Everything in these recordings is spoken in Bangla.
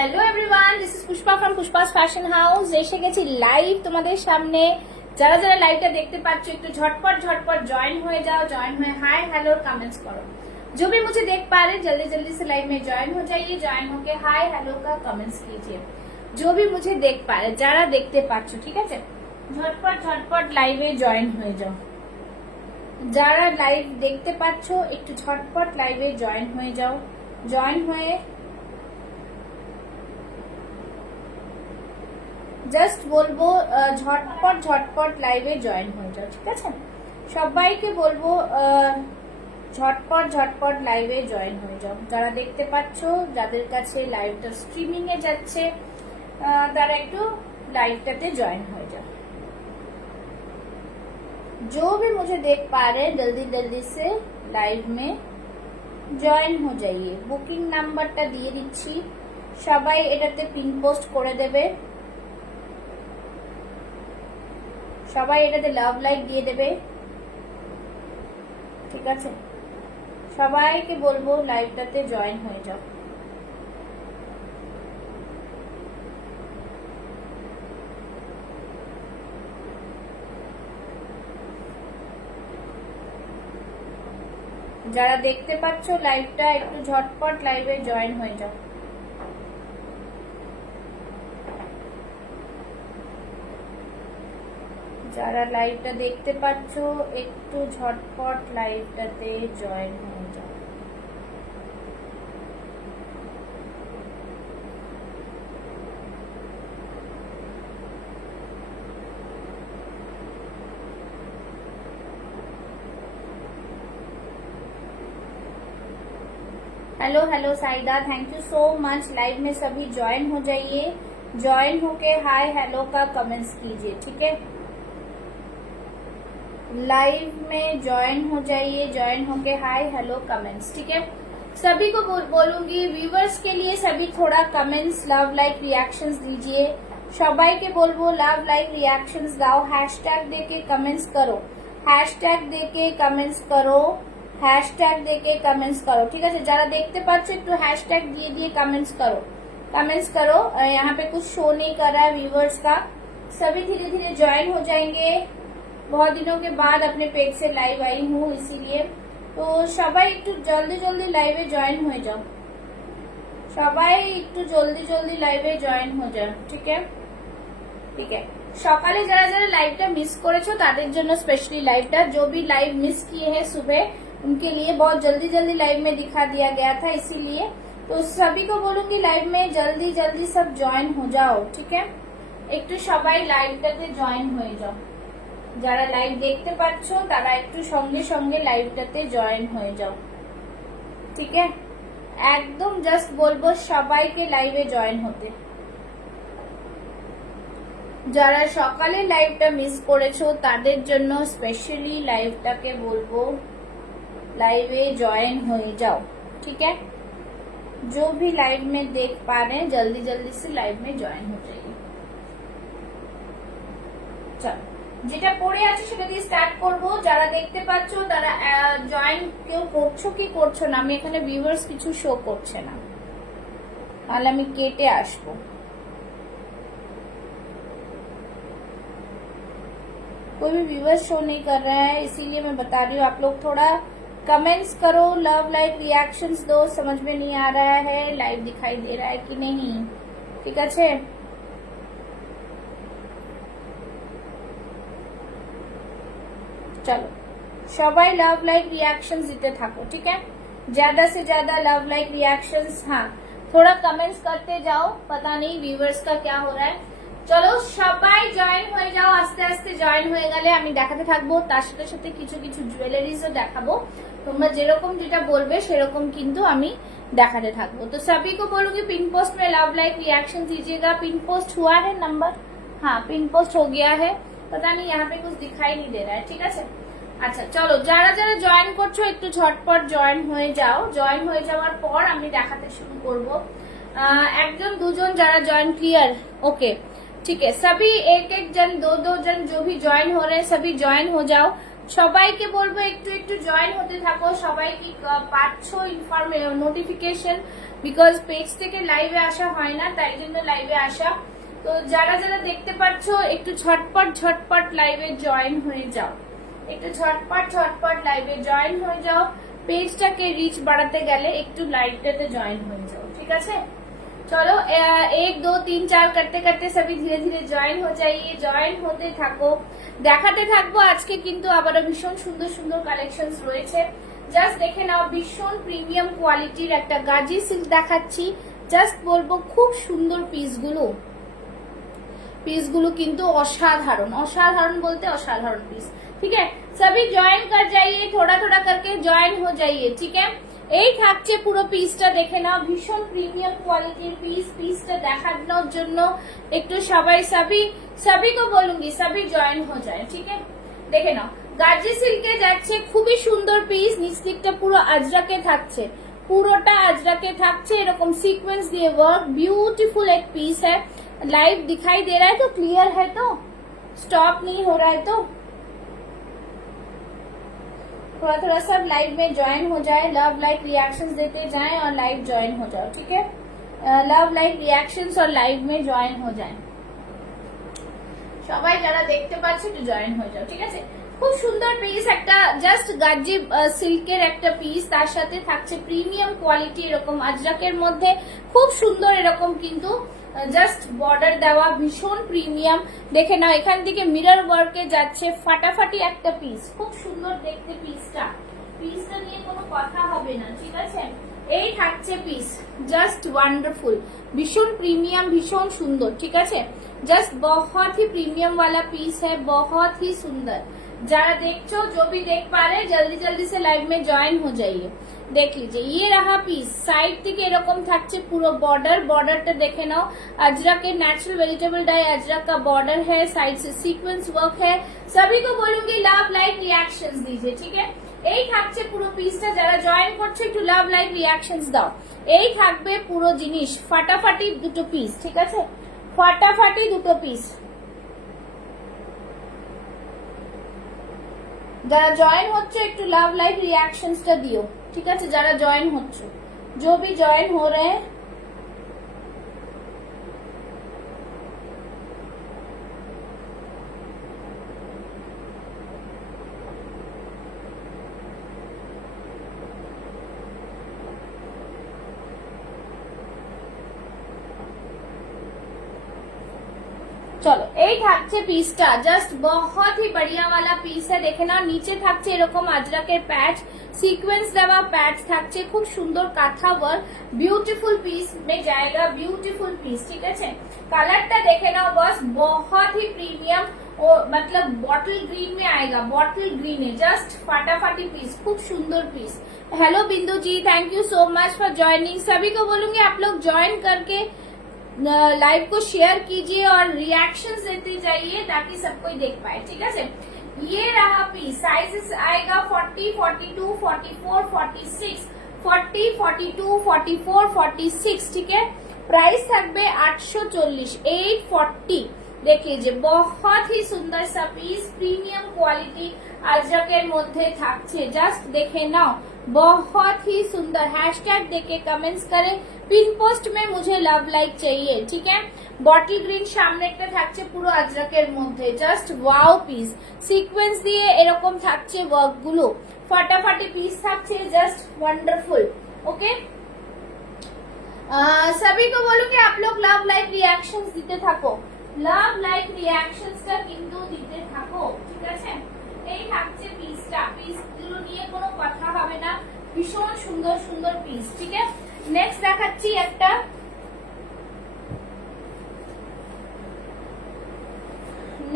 Hello everyone, this is Pushpa from Pushpa's fashion house. এসে গেছি লাইভ তোমাদের সামনে। যারা যারা লাইভটা দেখতে পাচ্ছ একটু झटपट झटपट ज्वाइन হয়ে যাও, ज्वाइन हुए हाय हेलो कमेंट्स करो। जो भी मुझे देख पा रहे जल्दी जल्दी से लाइव में ज्वाइन हो जाइए, ज्वाइन होके हाय हेलो का कमेंट्स कीजिए। जो भी मुझे देख पा रहे যারা দেখতে পাচ্ছ, ঠিক আছে, झटपट झटपट লাইভে জয়েন হয়ে যাও। যারা লাইভ দেখতে পাচ্ছ একটু झटपट লাইভে জয়েন হয়ে যাও। জয়েন হয়ে জাস্ট বলবো ঝটপট ঝটপট লাইভে জয়েন হয়ে যাও, ঠিক আছে। সবাইকে বলবো ঝটপট ঝটপট লাইভে জয়েন হয়ে যাও। যারা দেখতে পাচ্ছ, যাদের কাছে লাইভটা স্ট্রিমিং এ যাচ্ছে, তারা একটু লাইভটাতে জয়েন হয়ে যাও। जो भी मुझे देख पा रहे हैं जल्दी जल्दी से लाइव में জয়েন हो जाइए। বুকিং নাম্বারটা দিয়ে দিচ্ছি, সবাই এটাতে পিন পোস্ট করে দেবে। সবাই এটাতে লাভ লাইক দিয়ে দেবে, ঠিক আছে। সবাইকে বলবো লাইভটাতে জয়েন হয়ে যাও। যারা দেখতে পাচ্ছ লাইভটা একটু ঝটপট লাইভে জয়েন হয়ে যাও। যারা লাইভটা দেখতে পাচ্ছ একটু ঝটপট লাইভটাতে জয়েন হয়ে যাও। Hello hello Saida, thank you so much. Live में सभी ज्वाइन हो जाइए, ज्वाइन होके हाय हेलो का कमेंट्स कीजिए, ठीक है। लाइव में ज्वाइन हो जाइए, ज्वाइन होके हाय हेलो कमेंट्स, ठीक है। सभी को बोलूंगी, व्यूवर्स के लिए सभी थोड़ा कमेंट्स लव लाइक रिएक्शंस दीजिए। সবাইকে বলবো লাভ লাইক রিएक्शंस দাও। हैशटैग देके कमेंट्स करो, हैशटैग देके कमेंट्स करो, हैशटैग देके कमेंट्स करो, ठीक है। যারা দেখতে পাচ্ছ একটু हैशटैग দিয়ে দিয়ে कमेंट्स करो, कमेंट्स करो। यहाँ पे कुछ शो नहीं कर रहा है व्यूवर्स का। सभी धीरे धीरे ज्वाइन हो जाएंगे। बहुत दिनों के बाद अपने पेज से लाइव आई हूँ, इसीलिए तो সবাই একটু জলদি জলদি লাইভে জয়েন হয়ে যাও। সবাই একটু জলদি জলদি লাইভে জয়েন হয়ে যাও, ঠিক है, ठीक है। সকালে যারা যারা লাইভটা মিস করেছো তাদের জন্য স্পেশালি লাইভটা, जो भी लाइव मिस किए हैं सुबह उनके लिए बहुत जल्दी जल्दी लाइव में दिखा दिया गया था, इसीलिए तो सभी को बोलूंगी लाइव में जल्दी जल्दी सब ज्वाइन हो जाओ, ठीक है। একটু সবাই লাইভটাতে জয়েন হয়ে যাও। যারা লাইভ দেখতে পাচ্ছ তারা একটু সঙ্গে সঙ্গে লাইভটাতে জয়েন হয়ে যাও, ঠিক है। একদম জাস্ট বলবো সবাইকে লাইভে জয়েন হতে। যারা সকালে লাইভটা মিস করেছো তাদের জন্য স্পেশালি লাইভটাকে বলবো लाइवे ज्वाइन हो जाओ, ठीक है। जो भी लाइव में देख पा रहे हैं जल्दी जल्दी से लाइव में ज्वाइन हो जाइए। चलो, যেটা পড়ে আছে সেটা দিয়ে স্টার্ট করব। যারা দেখতে পাচ্ছ তারা জয়েন কেউ করছো কি করছো না, আমি এখানে ভিউয়ার্স কিছু শো করছে না, তাহলে আমি কেটে আসবো। कोई भी व्यूअर्स शो नहीं कर रहा है, इसीलिए मैं बता रही हूँ। आप लोग थोड़ा कमेंट्स करो, लव लाइक रिएक्शंस दो। समझ में नहीं आ रहा है लाइव दिखाई दे रहा है कि नहीं, ठीक है। चलो সবাই लव लाइक रिएक्शंस দিতে থাকো, ठीक है। ज्यादा से ज्यादा लव लाइक रिएक्शंस, हाँ थोड़ा कमेंट्स करते जाओ। पता नहीं व्यूअर्स का क्या हो रहा है। চলো সবাই জয়েন হয়ে যাও। আস্তে আস্তে জয়েন হয়ে গেলে আমি দেখাতে থাকবো, তার সাথে সাথে কিছু কিছু জুয়েলারিজও দেখাবো। তোমরা যেরকম যেটা বলবে সেরকম কিন্তু আমি দেখাতে থাকবো। तो सभी को बोलूंगी पिन पोस्ट में लव लाइक रिएक्शन दीजिएगा। पिन पोस्ट हुआ है नंबर, हाँ पिन पोस्ट हो गया है। पता नहीं यहाँ पे कुछ दिखाई नहीं दे रहा है, ठीक है। আচ্ছা চলো, যারা যারা জয়েন করছো একটু ঝটপট জয়েন হয়ে যাও। জয়েন হয়ে যাওয়ার পর আমি দেখাতে শুরু করব। একজন দুজন যারা জয়েন, ক্লিয়ার, ओके, ठीक है। सभी एक एक जन, दो दो जन जो भी ज्वाइन हो रहे हैं सभी ज्वाइन हो जाओ। সবাইকে বলবো একটু একটু জয়েন হতে থাকো। সবাই কি পাচ্ছ নোটিফিকেশন? বিকজ পেজ থেকে লাইভে আসা হয় না, তাই জন্য লাইভে আসা। তো যারা যারা দেখতে পাচ্ছ একটু ঝটপট ঝটপট লাইভে জয়েন হয়ে যাও, একটু ঝটপট ঝটপট লাইভে জয়েন হয়ে যাও। পেজটাকে রিচ বাড়াতে গেলে একটু লাইভটাতে জয়েন হয়ে যাও, ঠিক আছে? चलो 1 2 3 4 करते करते सभी धीरे धीरे জয়েন हो जाइए, জয়েন হতে থাকো। দেখাতে থাকবো আজকে কিন্তু আবারও ভীষণ সুন্দর সুন্দর কালেকশনস রয়েছে। জাস্ট দেখে নাও, ভীষণ প্রিমিয়াম কোয়ালিটির একটা গাজি সিল্ক দেখাচ্ছি। জাস্ট বলবো খুব সুন্দর পিসগুলো কিন্তু অসাধারণ, অসাধারণ বলতে অসাধারণ পিস। ঠিক है, सभी ज्वाइन कर जाइए, थोड़ा थोड़ा करके ज्वाइन हो जाइए, ठीक है? এই থাকছে পুরো পিসটা, দেখে নাও ভীষণ প্রিমিয়াম কোয়ালিটির পিসটা দেখানোর জন্য একটু সবাই সবই को बोलूंगी सभी ज्वाइन हो जाए, ठीक है? দেখে নাও গার্জি সিল্কে যাচ্ছে, খুবই সুন্দর পিস। নিচ দিকটা পুরো আজরাকে থাকছে, পুরোটা আজরাকে থাকছে, এরকম সিকোয়েন্স দিয়ে ওয়ার্ক। ब्यूटीफुल एक पीस है। लाइव दिखाई दे रहा है तो क्लियर है, तो स्टॉप नहीं हो रहा है, तो थोड़ा थोड़ा सब लाइव में ज्वाइन हो जाए, लव लाइक रिएक्शंस देते जाएं और लाइव ज्वाइन हो जाओ, ठीक है? लव लाइक रिएक्शंस और लाइव में ज्वाइन हो जाए। সবাই যারা দেখতে পাচ্ছে একটু জয়েন হয়ে যাও, ঠিক আছে? খুব সুন্দর পিস, একটা জাস্ট গাজি সিল্কের একটা পিস, তার সাথে থাকছে প্রিমিয়াম কোয়ালিটি এরকম আজরাকের মধ্যে খুব সুন্দর এরকম কিন্তু জাস্ট বর্ডার দেওয়া, ভীষণ প্রিমিয়াম। দেখে নাও এখান থেকে মিরর ওয়ার্কে যাচ্ছে, ফাটাফাটি একটা পিস, খুব সুন্দর দেখতে পিসটা নিয়ে কোনো কথা হবে না, ঠিক আছে? এই থাকছে পিস, জাস্ট ওয়ান্ডারফুল, ভীষণ প্রিমিয়াম, ভীষণ সুন্দর, ঠিক আছে? जस्ट बहुत ही प्रीमियम वाला पीस है, बहुत ही सुंदर। जरा देखो, जो भी देख पा रहे जल्दी जल्दी से लाइव में ज्वाइन हो जाइए। देख लीजिए ये रहा पीस, साइड থেকে এরকম থাকছে পুরো बॉर्डरটা দেখে নাও। अजरक के नेचुरल वेजिटेबल डाई अजरक का बॉर्डर है, साइड से सीक्वेंस वर्क है। सभी को बोलूंगी लव लाइक रिएक्शंस दीजिए, ठीक है? এই থাকছে পুরো পিসটা, যারা জয়েন করছে একটু লাভ লাইক রিঅ্যাকশনস দাও। এই থাকবে পুরো জিনিস, ফাটাফাটি দুটো পিস, ঠিক আছে? ফাটাফাটি দুটো পিস। যারা জয়েন হচ্ছে একটু লাভ লাইক রিঅ্যাকশনসটা দিও, ঠিক আছে? যারা জয়েন হচ্ছে, जो भी জয়েন हो रहे हैं চলো এই থাকছে পিসটা, জাস্ট बहुत ही बढ़िया वाला পিস है। দেখে নাও নিচে থাকছে এরকম আজরাকের প্যাচ, সিকোয়েন্স দেওয়া প্যাচ থাকছে, খুব সুন্দর কাঁথা ওয়ার্ক, ब्यूटीफुल पीस में जाएगा, ब्यूटीफुल पीस, ठीक है? कलरটা দেখে नाओ बस, बहुत ही प्रीमियम, मतलब बॉटल ग्रीन में आएगा, बॉटल ग्रीन है, जस्ट फाटाफाटी पीस, खूब सुंदर piece. Hello Bindu ji, thank you so much for joining. सभी को बोलूंगी आप लोग ज्वाइन करके लाइव को शेयर कीजिए और रिएक्शंस देते जाइए ताकि सब कोई देख पाए, ठीक है? ये रहा पीस, साइजेस आएगा 40 42 44 46 40 42 44 46, ठीक है? प्राइस থাকবে 840 840। देख लीजिए बहुत ही सुंदर सा पीस, प्रीमियम क्वालिटी अजरकेर মধ্যে থাকছে, জাস্ট দেখে নাও, बहुत ही सुंदर। हैशटैग देके कमेंट्स करें, पिन पोस्ट में मुझे लव लाइक चाहिए, ठीक है? बॉटल ग्रीन সামনে একটা থাকছে পুরো আজরাকের মধ্যে, জাস্ট ওয়াও পিস, সিকোয়েন্স দিয়ে এরকম থাকছে ওয়ার্ক গুলো, ফাটাফাটি পিস থাকছে, জাস্ট ওয়ান্ডারফুল। ओके, सभी को बोलूंगी आप लोग लव लाइक रिएक्शंस দিতে থাকো, লাভ লাইক রিঅ্যাকশনসটা কিন্তু দিতে থাকো, ঠিক আছে? এই থাকছে পিসগুলো নিয়ে কোনো কথা হবে না, ভীষণ সুন্দর সুন্দর পিস, ঠিক আছে? নেক্সট দেখাচ্ছি একটা,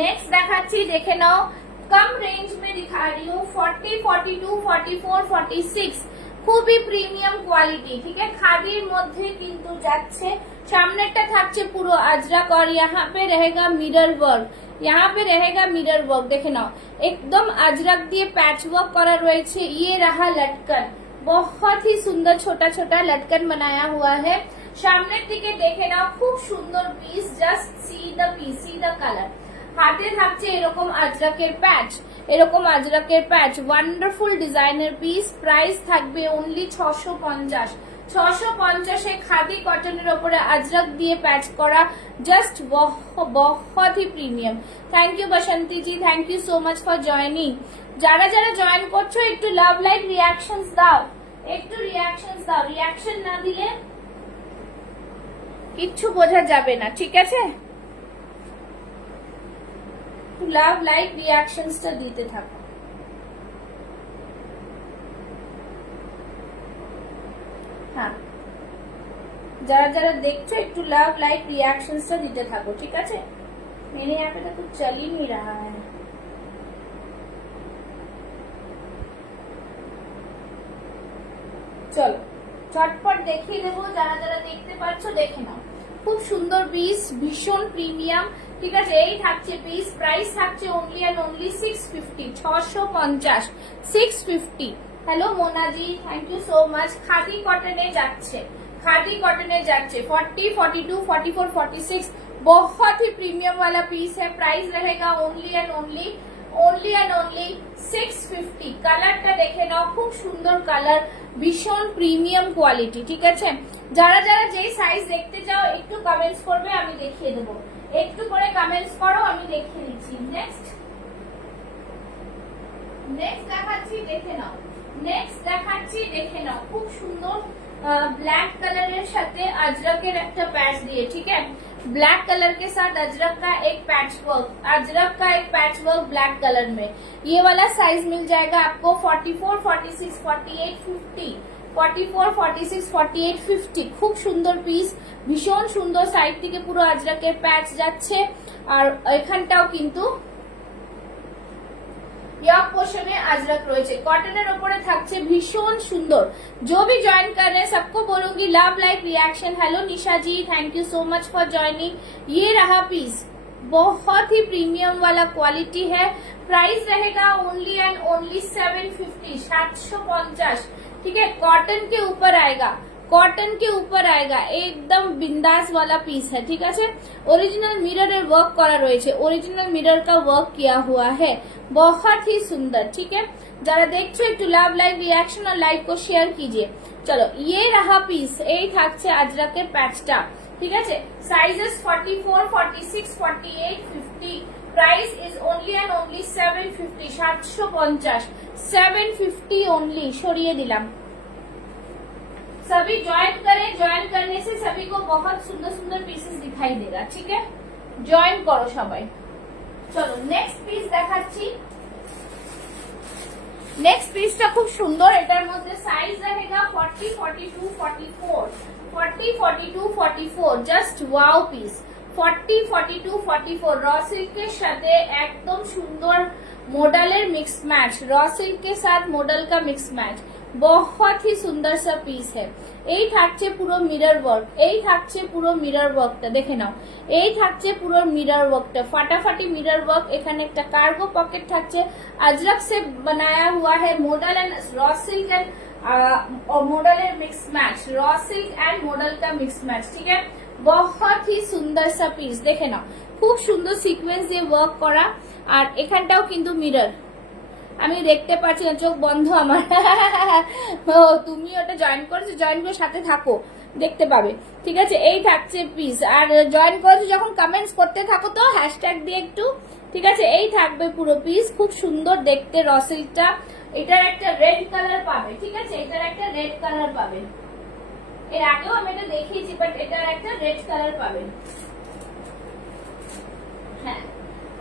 नेक्स्ट দেখাচ্ছি, দেখে নাও कम रेंज में दिखा रही हूँ, 40 42 44 46, খুবই প্রিমিয়াম কোয়ালিটি, ঠিক है? খাদির মধ্যে কিন্তু যাচ্ছে, সামনেটা থাকছে পুরো আজরাক और यहाँ पे रहेगा मिरर वर्क, यहाँ पे रहेगा मिरर वर्क, देखे नाओ एकदम अजरक দিয়ে पैच वर्क करा রয়েছে। ये रहा लटकन, बहुत ही सुंदर छोटा छोटा लटकन बनाया हुआ है। সামনের দিকে দেখে নাও, খুব সুন্দর piece, just see the piece, see the colour. হাতে থাকছে এরকম আজরাকের প্যাচ, এরকম আজরাকের প্যাচ, ওয়ান্ডারফুল ডিজাইনের পিস, প্রাইস থাকবে অনলি 650। 650 খাদি কটনের ওপরে আজরক দিয়ে প্যাচ করা, জাস্ট বহুত হি premium. Thank you Basanti ji, thank you so much for joining. যারা যারা জয়েন করছো একটু লাভ লাইক রিয়াকশনস দাও, একটু রিয়াকশনস দাও, রিয়াকশন না দিলে কিচ্ছু বোঝা যাবে না, ঠিক আছে? লাভ লাইক রিয়াকশনসটা দিতে থাকো। হ্যাঁ, যারা যারা দেখছো একটু লাভ लाइक रिएक्शंसটা দিতে থাকো, ঠিক আছে? मेरे यहाँ पे तो कुछ चल ही नहीं रहा है। চলো ঝটপট দেখিয়ে দেবো, যারা যারা দেখতে পাচ্ছ দেখে নাও। খুব সুন্দর পিস, ভীষণ প্রিমিয়াম, ঠিক আছে? এই থাকছে পিস, প্রাইস থাকছে only and only 650, 650, 650। Hello Monaji, thank you so much. Khadi কটনে যাচ্ছে, खादी कॉटन जाচ্ছে 40, 42, 44, 46, बहुत ही प्रीमियम वाला पीस है। प्राइस रहेगा ओनली एंड ओनली 650। কালারটা দেখে নাও, খুব সুন্দর কালার, ভীষণ প্রিমিয়াম কোয়ালিটি, ঠিক আছে? যারা যারা যেই সাইজ দেখতে চাও একটু কমেন্টস করবে, আমি দেখিয়ে দেবো। একটু করে কমেন্টস করো, আমি দেখিয়ে দিচ্ছি। নেক্সট দেখাচ্ছি, দেখে নাও। নেক্সট দেখাচ্ছি, দেখে নাও। খুব সুন্দর ब्लैक कलर साथे अजरकेर एक पैच दिए, ठीक है? ब्लैक कलर के साथ अजरक का एक पैच वर्क, अजरक का एक पैच वर्क ब्लैक कलर में। ये वाला साइज मिल जाएगा आपको 44, 46, 48, 50, 44, 46, 48, 50। खूब सुंदर पिस, भीषण सुंदर साइड থেকে পুরো अजरकेर पैच যাচ্ছে। আর এখানটাও কিন্তু यॉक पोर्शन में अजरक রয়েছে, কটনের উপরে থাকছে, ভীষণ সুন্দর। जो भी ज्वाइन कर रहे हैं सबको बोलूंगी love like reaction. Hello Nisha ji, thank you so much for joining. ये रहा पीस, बहुत ही प्रीमियम वाला क्वालिटी है। प्राइस रहेगा ओनली एंड ओनली 750, 750, ठीक है? कॉटन के ऊपर आएगा, कॉटन के ऊपर आएगा, एकदम बिंदास वाला पीस है, ठीक है? ओरिजिनल मिरर वर्क करा रही, ओरिजिनल मिरर का वर्क किया हुआ है, बहुत ही सुंदर, ठीक है? जरा देखो एक लव लाइक रिएक्शन और लाइक को शेयर कीजिए। चलो ये रहा पीस, এই থাকছে আজরাকের প্যাচটা, ঠিক আছে? Sizes 44, 46, 48, 50। Price is only and only 750, 750, 750 only. সরিয়ে দিলাম। सभी ज्वाइन करें, ज्वाइन करने से सभी को बहुत सुंदर सुंदर पीसेस दिखाई देगा, ठीक है? ज्वाइन करो सबाई। चलो नेक्स्ट पिस দেখাচ্ছি। नेक्स्ट पिसটা খুব সুন্দর, এটার মধ্যে সাইজ रहेगा 40, 42, 44, 40, 42, 44। Just wow piece, 40, 42, 44 raw silk के साथ एकदम सुंदर मॉडलेर मिक्स मैच, रॉ सिल्क के साथ मॉडल का मिक्स मैच, बहुत ही सुंदर सा पिस है। এই থাকছে পুরো মিরর ওয়ার্ক, এই থাকছে পুরো মিরর ওয়ার্কটা, দেখে নাও। এই থাকছে পুরো মিরর ওয়ার্কটা, ফাটাফাটি মিরর ওয়ার্ক। এখানে একটা কার্গো পকেট থাকছে, अजरक से बनाया हुआ है, model and raw silk and model and mix match, raw silk and model का मिक्स मैच, ठीक है? बहुत ही सुंदर सा पिस, দেখে নাও। খুব সুন্দর সিকোয়েন্স দিয়ে ওয়ার্ক করা, আর এখানটাও কিন্তু মিরর। আমি দেখতে পাচ্ছি না, চোখ বন্ধ আমার। ও তুমি ওটা জয়েন করেছো, জয়েন করে সাথে থাকো, দেখতে পাবে, ঠিক আছে? এই থাকছে পিস। আর জয়েন করেছো যখন কমেন্টস করতে থাকো তো হ্যাশট্যাগ দিয়ে একটু, ঠিক আছে? এই থাকবে পুরো পিস, খুব সুন্দর দেখতে রসিলটা। এটার একটা রেড কালার পাবে, ঠিক আছে? এটার একটা রেড কালার পাবে, এর আগেও আমি এটা দেখিয়েছি, বাট এটার একটা রেড কালার পাবে। হ্যাঁ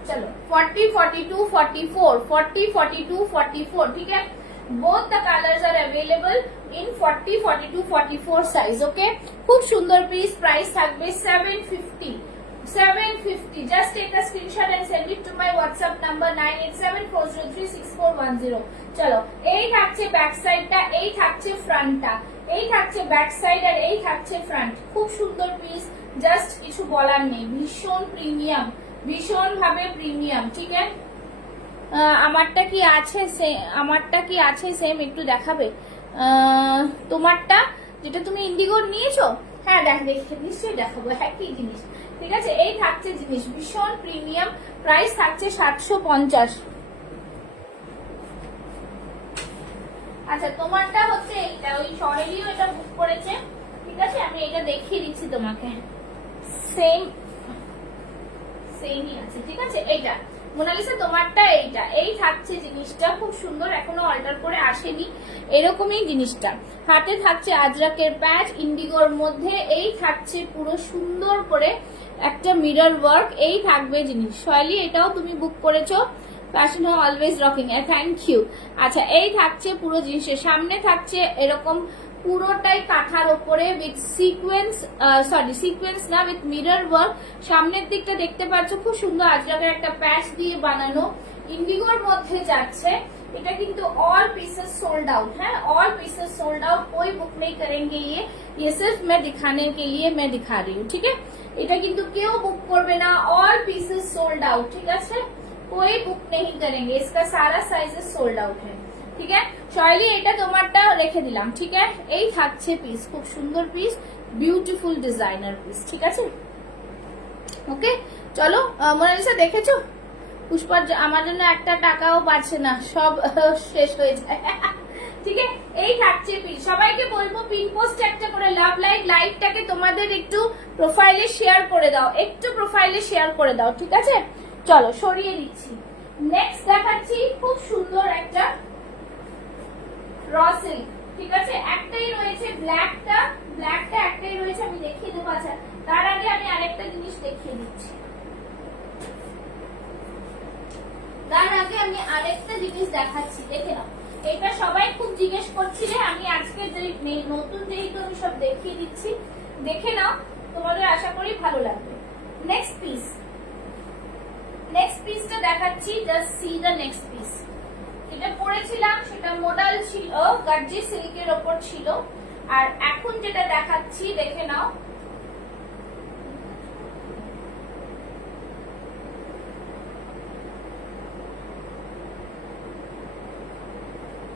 चलो 40, 42, 44, 40, 42, 44, ठीक है? both the colors are available in 40, 42, 44 size, okay? खूब सुंदर पीस, प्राइस থাকবে 750, 750। just take a screenshot and send it to my WhatsApp number 9874036410। চলো এই থাকছে ব্যাক সাইডটা, এই থাকছে ফ্রন্টটা, এই থাকছে ব্যাক সাইড আর এই থাকছে ফ্রন্ট। খুব সুন্দর পিস, জাস্ট কিছু বলার নেই, ভীষণ প্রিমিয়াম, ভীষণ ভাবে প্রিমিয়াম, ঠিক আছে? আমারটা কি আছে, আমারটা কি আছে সেম, একটু দেখাবে তোমারটা যেটা তুমি ইন্ডিগোর নিয়েছো? হ্যাঁ দেখে নিশ্চয়ই দেখাবো, একই জিনিস, ঠিক আছে? এই থাকছে জিনিস, ভীষণ প্রিমিয়াম। প্রাইস থাকছে 750, আচ্ছা তোমারটা হচ্ছে এইটা, ওই সরেলিও এটা বুক করেছে, ঠিক আছে। আমি এটা দেখিয়ে দিচ্ছি তোমাকে, সেমই আছে, ঠিক আছে। এইটা মোনালিসা তোমারটা এইটা, এই থাকছে জিনিসটা, খুব সুন্দর, এখনো অল্টার করে আসেনি, এরকমই জিনিসটা। হাতে থাকছে আজরাকের প্যাচ ইন্ডিগোর মধ্যে, এই থাকছে পুরো সুন্দর করে একটা মিরর ওয়ার্ক, এই থাকবে জিনিস। সয়ালি এটাও তুমি বুক করেছো, fashion always rocking, thank you. আচ্ছা এই থাকছে পুরো জিনিসের সামনে থাকছে এরকম পুরোটাই কাঁথার উপরে উইথ সিকোয়েন্স, সিকোয়েন্স না, উইথ মিরর ওয়ার্ক। সামনের দিকটা দেখতে পাচ্ছ খুব সুন্দর আজরাকের একটা প্যাচ দিয়ে বানানো, ইন্ডিগোর মধ্যে যাচ্ছে। এটা কিন্তু অল पीसेस सोल्ड आउट है, ऑल पीसेस सोल्ड आउट, कोई बुक नहीं करेंगे ये सिर्फ मैं दिखाने के लिए मैं दिखा रही हूँ, ठीक है। এটা কিন্তু কেউ বুক করবে না, ऑल पीसेस सोल्ड आउट, ঠিক আছে, कोई बुक नहीं करेंगे, इसका सारा साइजेस सोल्ड आउट है, ঠিক আছে। শৈলী এটা তোমারটা রেখে দিলাম, ঠিক আছে। এই থাকছে পিস, খুব সুন্দর পিস, বিউটিফুল ডিজাইনার পিস, ঠিক আছে। ওকে চলো, মোনালিসা দেখেছো? পুষ্পার আমার জন্য একটা টাকাও পাচ্ছে না, সব শেষ হয়ে যায়, ঠিক আছে। এই থাকছে পিস, সবাইকে বলবো পিন পোস্ট একটা করে লাভ লাইক, লাইকটাকে তোমাদের একটু প্রোফাইলে শেয়ার করে দাও, একটু প্রোফাইলে শেয়ার করে দাও, ঠিক আছে। চলো সরিয়ে দিচ্ছি, নেক্সট দেখাচ্ছি খুব সুন্দর একটা র সিল্ক, ঠিক আছে। একটাই রয়েছে ব্ল্যাকটা, ব্ল্যাকটা একটাই রয়েছে, আমি দেখিয়ে দেবো। আচ্ছা তার আগে আমি আরেকটা জিনিস দেখিয়ে দিচ্ছি, তার আগে আমি আরেকটা জিনিস দেখাচ্ছি, দেখে নাও। এটা সবাই খুব জিজ্ঞেস করছিলে, আমি আজকে যে নতুন যেহেতু আমি সব দেখিয়ে দিচ্ছি, দেখে নাও, তোমাদের আশা করি ভালো লাগবে। নেক্সট পিস, নেক্সট পিসটা দেখাচ্ছি, just see the next piece. যেটা পরেছিলাম সেটা মোডাল ছিল, গার্জি সিল্কের ওপর ছিল, আর এখন যেটা দেখাচ্ছি দেখে নাও,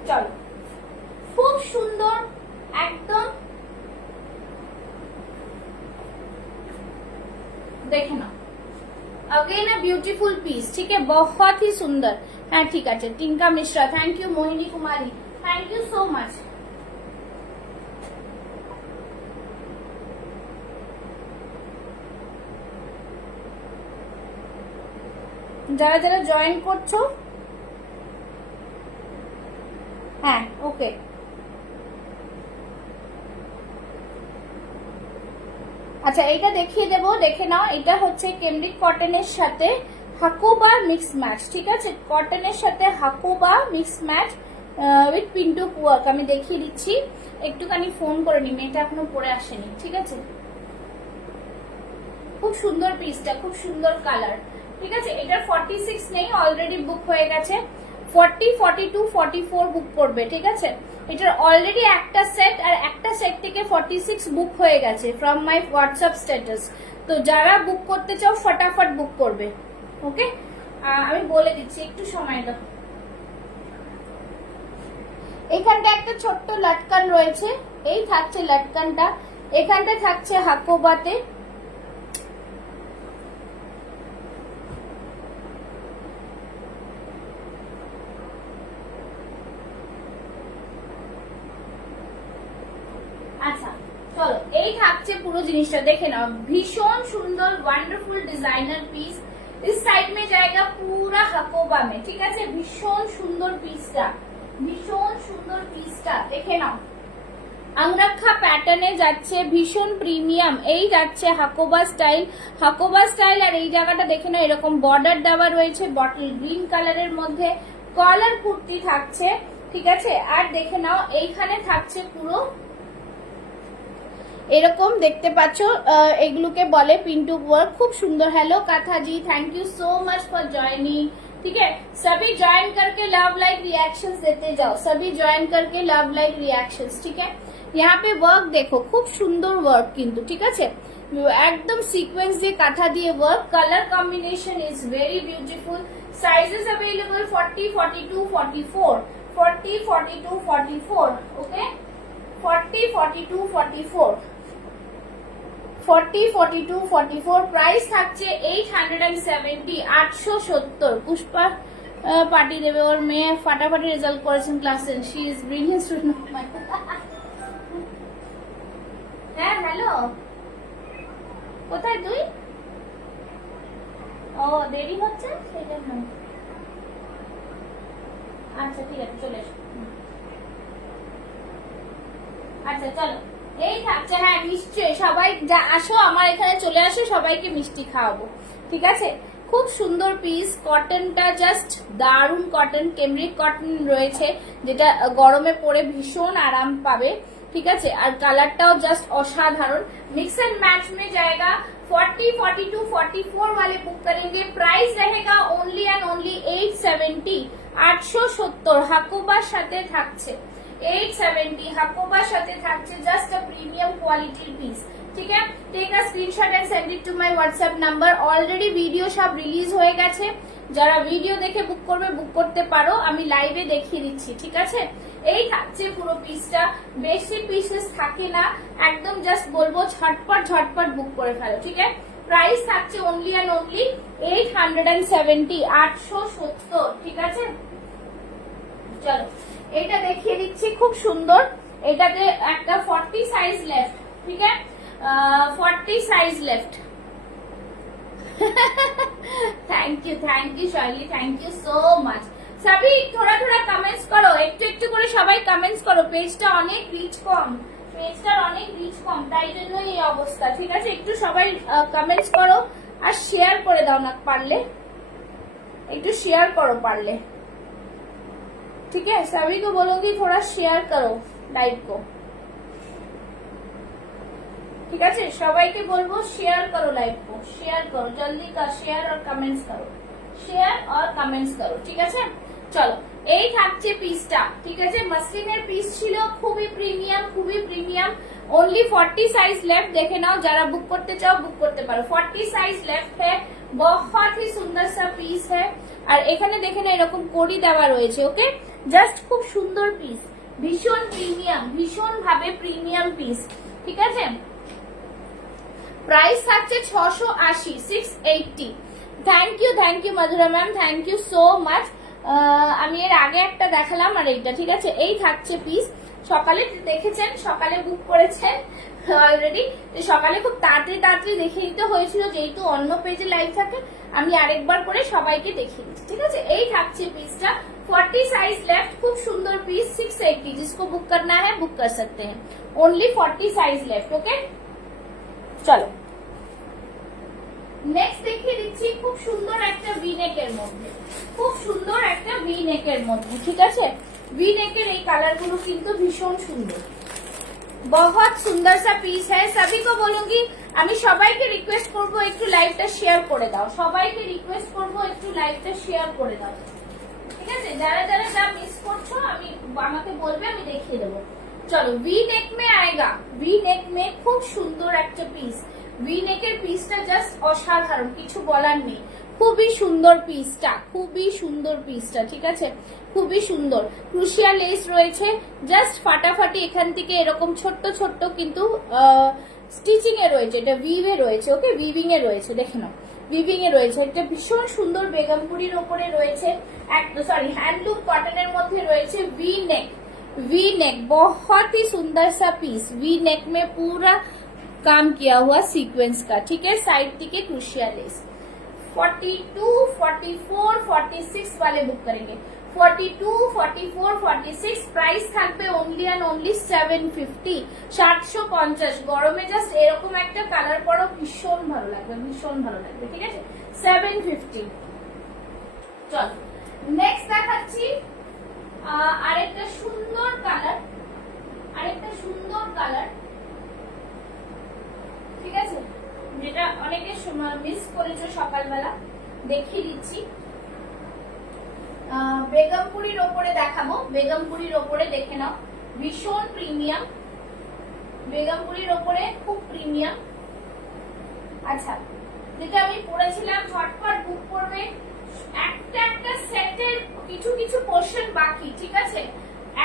চলো খুব সুন্দর একদম, দেখে নাও, अगेन अ ब्यूटीफुल पीस, ठीक है, बहुत ही सुंदर। हाँ ठीक है, Tinka Mishra, thank you. Mohini Kumari, thank you so much. যারা যারা জয়েন করছো, হ্যাঁ ওকে। আচ্ছা এইটা দেখিয়ে দেবো, দেখে নাও। এটা হচ্ছে কেমব্রিক কটনের সাথে হাকোবা মিক্স ম্যাচ, ঠিক আছে, কটনের সাথে Hakoba mix match with pintuck work. আমি দেখিয়ে দিচ্ছি, একটুখানি ফোন করে নি, মেয়েটা এখনো পরে আসেনি, ঠিক আছে। খুব সুন্দর পিসটা, খুব সুন্দর কালার, ঠিক আছে। এটার 46 নেই, অলরেডি বুক হয়ে গেছে। 40, 42, 44 বুক করবে, ঠিক আছে। এটার অলরেডি একটা সেট, আর একটা সেট থেকে 46 বুক হয়ে গেছে ফ্রম মাই হোয়াটসঅ্যাপ স্ট্যাটাস। তো যারা বুক করতে চাও ফটাফট বুক করবে, ওকে। আমি বলে দিচ্ছি, একটু সময় দাও। এখানটা একটা ছোট্ট লটকান রয়েছে, এই থাকছে লটকানটা, এখানটা থাকছে হাকোবাতে, আচ্ছা চলো এই থাকছে পুরো জিনিসটা, দেখে নাও, ভীষণ সুন্দর ওয়ান্ডারফুল ডিজাইনার পিস। इस साइड में जाएगा पूरा हकोबा में, ঠিক আছে। ভীষণ সুন্দর পিসটা, ভীষণ সুন্দর পিসটা, দেখে নাও। अंगरखा প্যাটার্নে যাচ্ছে, ভীষণ প্রিমিয়াম, এই যাচ্ছে হাকোবা স্টাইল, হাকোবা স্টাইল। আর এই জায়গাটা দেখে নাও, এরকম বর্ডার দেওয়া রয়েছে বটল গ্রিন কালারের মধ্যে, কলার কুর্তি থাকছে, ঠিক আছে। আর দেখে নাও এইখানে থাকছে পুরো এরকম, দেখতে পাচ্ছ, এগুলোকে বলে পিন্টুক ওয়ার্ক, খুব সুন্দর। Hello Katha ji, thank you so much for joining, ठीक है। सभी ज्वाइन करके लव लाइक रिएक्शंस देते जाओ, सभी ज्वाइन करके लव लाइक रिएक्शंस, ठीक है। यहाँ पे वर्क देखो, खूब सुंदर वर्क किंतु, ठीक है, एकदम सीक्वेंस দিয়ে কাঁথা দিয়ে work, colour combination is very beautiful. Sizes available 40, 42, 44, 40, 42, 44, okay, 40, 42, 44, 40, 42, 44। Price থাকছে 870, 870। পুষ্পা পার্টি দেবে, ওর মেয়ে ফাটাফাটি রেজাল্ট করেছেন ক্লাসে, শি ইজ ব্রিলিয়েন্ট স্টুডেন্ট। হ্যাঁ হ্যালো, কোথায় তুই? ও দেরি হচ্ছে সেই জন্য। আচ্ছা ঠিক আছে, চলে এসো। আচ্ছা চলো, এই থাকছে। হ্যাঁ নিশ্চয়ই, সবাই যা আসো আমার এখানে চলে আসো, সবাইকে মিষ্টি খাওয়াবো, ঠিক আছে? খুব সুন্দর পিস, কটনটা জাস্ট দারুন কটন, কেমব্রিক কটন রয়েছে, যেটা গরমে পরে ভীষণ আরাম পাবে, ঠিক আছে? আর কালারটাও জাস্ট অসাধারণ, मिक्स एंड मैच में जाएगा। 40, 42, 44 वाले बुक करेंगे, प्राइस रहेगा ओनली एंड ओनली 870, 870 হাকোবার সাথে থাকছে, 870 হাকোবার সাথে থাকছে, জাস্ট আ প্রিমিয়াম কোয়ালিটির পিস, ঠিক আছে? Take a screenshot and send it to my WhatsApp number. Already video সব রিলিজ হয়ে গেছে, যারা ভিডিও দেখে বুক করবে বুক করতে পারো, আমি লাইভে দেখিয়ে দিচ্ছি, ঠিক আছে? এই থাকছে পুরো পিসটা, বেশি পিসেস থাকে না, একদম জাস্ট বলবো ঝটপট ঝটপট বুক করে ফেলো, ঠিক আছে? প্রাইস থাকছে অনলি এন্ড অনলি 870, 870, ঠিক আছে? চলো এটা দেখিয়ে দিচ্ছি, খুব সুন্দর, এটাতে একটা 40 সাইজ লেফট, ঠিক আছে? 40 সাইজ লেফট। थैंक यू शैली, थैंक यू सो मच। सभी थोड़ा थोड़ा कमेंट्स करो, একটু একটু করে সবাই কমেন্টস করো, পেজটা অনেক রিচ কম, পেজটার অনেক রিচ কম, তাই জন্য এই অবস্থা, ঠিক আছে? একটু সবাই কমেন্টস করো আর শেয়ার করে দাও না পারলে, একটু শেয়ার করো পারলে, ठीक है? सभी को बोलूंगी थोड़ा शेयर करो लाइव को, ঠিক আছে? সবাইকে বলবো শেয়ার করো লাইভ को, শেয়ার করো জলদি, का শেয়ার और कमेंट्स करो, শেয়ার और कमेंट्स करो, ঠিক আছে? চলো এই থাকছে পিসটা, ঠিক আছে? মাসলিনের পিস ছিল, খুবই প্রিমিয়াম, খুবই প্রিমিয়াম। ओनली 40 साइज लेफ्ट, দেখে নাও, যারা বুক করতে চাও বুক করতে পারো। 40 সাইজ লেফট है, बहुत ही सुंदर सा পিস है। আর এখানে দেখে না এরকম কোডি দেওয়া রয়েছে, ওকে? জাস্ট খুব সুন্দর পিস, ভীষণ প্রিমিয়াম, ভীষণ ভাবে প্রিমিয়াম পিস, ঠিক আছে? প্রাইস থাকছে 680, 680। Thank you Madhura ma'am, thank you so much. আমি এর আগে একটা দেখালাম আর এইটা, ঠিক আছে? এই থাকছে পিস, সকালে দেখেছেন, সকালে বুক করেছেন অলরেডি, সকালে খুব তাড়াতাড়ি তাড়াতাড়ি দেখিয়ে দিতে হয়েছিল, যেহেতু অন্য পেজে লাইভ থাকে, আমি আরেকবার করে সবাইকে দেখিয়ে দিচ্ছি, ঠিক আছে? এই থাকছে পিসটা, 40 साइज लेफ्ट, खूब सुंदर पीस, 680, जिसको बुक करना है बुक कर सकते हैं, ओनली 40 साइज लेफ्ट, ओके? চলো নেক্সট দেখিয়ে দিচ্ছি, খুব সুন্দর একটা ভি নেকের মধ্যে, খুব সুন্দর একটা ভি নেকের মধ্যে, ঠিক আছে? ভি নেকের এই কালার গুলো কিন্তু ভীষণ সুন্দর, बहुत सुंदर सा पीस है। सभी को बोलूंगी, আমি সবাইকে রিকোয়েস্ট করব একটু লাইভটা শেয়ার করে দাও, সবাইকে রিকোয়েস্ট করব একটু লাইভটা শেয়ার করে দাও, ঠিক আছে? যারা যারা যা মিস করছো আমি আমাকে বলবে, আমি দেখিয়ে দেবো। চলো ভি নেক মে আয়েগা, ভি নেক মে খুব সুন্দর একটা পিস, ভি নেকের পিসটা জাস্ট অসাধারণ, কিছু বলার নেই, খুবই সুন্দর পিসটা, খুবই সুন্দর পিসটা, ঠিক আছে? খুবই সুন্দর, ক্রুশিয়া লেস রয়েছে, জাস্ট ফাটাফাটি এখান থেকে এরকম ছোট্ট ছোট্ট কিন্তু স্টিচিং এ রয়েছে, এটা ভিভে রয়েছে, ওকে? ভিভিং এ রয়েছে, দেখে নাও, ভিভিং এ রয়েছে, একটা ভীষণ সুন্দর বেগমপুরির ওপরে রয়েছে, সরি হ্যান্ডলুম কটনের মধ্যে রয়েছে, वी नेक बहुत ही सुंदर सा पीस, वी नेक में पूरा काम किया हुआ सीक्वेंस का, ठीक है? साइड टिके क्रूशिया लेस। 42, 44, 46 वाले बुक करेंगे, 42, 44, 46, प्राइस থাকবে only and only 750, 750। গরমে জাস্ট এরকম একটা কালার পরো, ভীষণ ভালো লাগবে, ভীষণ ভালো লাগবে, ঠিক আছে? 750। চল নেক্সট দেখাচ্ছি আরেকটা সুন্দর কালার, আরেকটা সুন্দর কালার, ঠিক আছে? যেটা অনেকে মিস করেছে সকালবেলা, দেখিয়ে দিচ্ছি। বেগমপুরির ওপরে দেখাবো, বেগমপুরির ওপরে দেখে নাও, ভীষণ প্রিমিয়াম, বেগমপুরির ওপরে খুব প্রিমিয়াম। আচ্ছা, যেটা আমি পড়েছিলাম ঝটপট বুক করবে, একটা একটা সেটের কিছু কিছু পোর্শন বাকি, ঠিক আছে?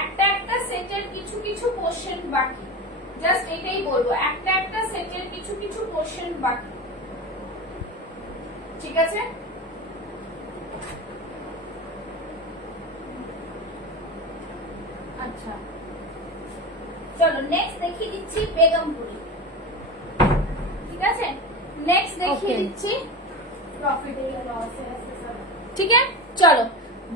একটা একটা সেটের কিছু কিছু পোর্শন বাকি, জাস্ট এটাই বলবো, একটা একটা সেটের কিছু কিছু পোর্শন বাকি, ঠিক আছে? আচ্ছা চলো নেক্সট দেখিয়ে দিচ্ছি বেগমপুরি, ঠিক আছে? নেক্সট দেখিয়ে দিচ্ছি ঠিক আছে। চলো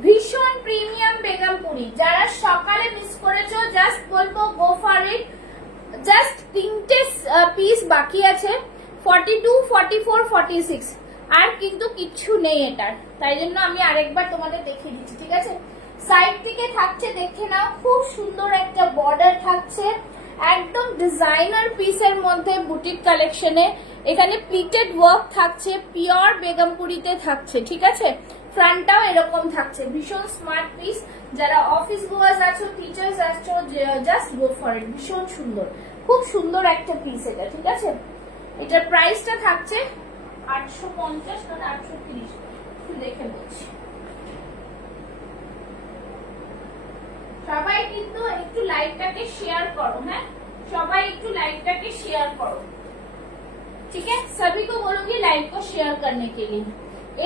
ভীষণ প্রিমিয়াম বেগমপুরি, যারা সকালে মিস করেছো জাস্ট বলবো গো ফর ইট। জাস্ট 3টে পিস বাকি আছে, 42, 44, 46, আর কিন্তু কিচ্ছু নেই এটার, তাই জন্য আমি আরেকবার তোমাদের দেখিয়ে দিচ্ছি, ঠিক আছে? সাইড থেকে থাকছে, দেখে নাও, খুব সুন্দর একটা বর্ডার থাকছে, একদম ডিজাইনার পিসের মধ্যে বুটিক কালেকশনে। এখানে প্লিটেড ওয়ার্ক থাকছে, পিওর বেগমপুরিতে থাকছে, ঠিক আছে? ফ্রন্টটাও এরকম থাকছে, ভীষণ স্মার্ট পিস। যারা অফিস গোয়ার্স আছো, টিচার্স আছো, জাস্ট গো ফর ইট, ভীষণ সুন্দর, খুব সুন্দর একটা পিস এটা, ঠিক আছে? এটার প্রাইসটা থাকছে 850 না 830, দেখে বলছি। সবাই কিন্তু একটু লাইভটাকে শেয়ার করো, হ্যাঁ সবাই একটু लाइव शेयर करो, ठीक है? सभी को बोलूंगी लाइव को शेयर करने के लिए।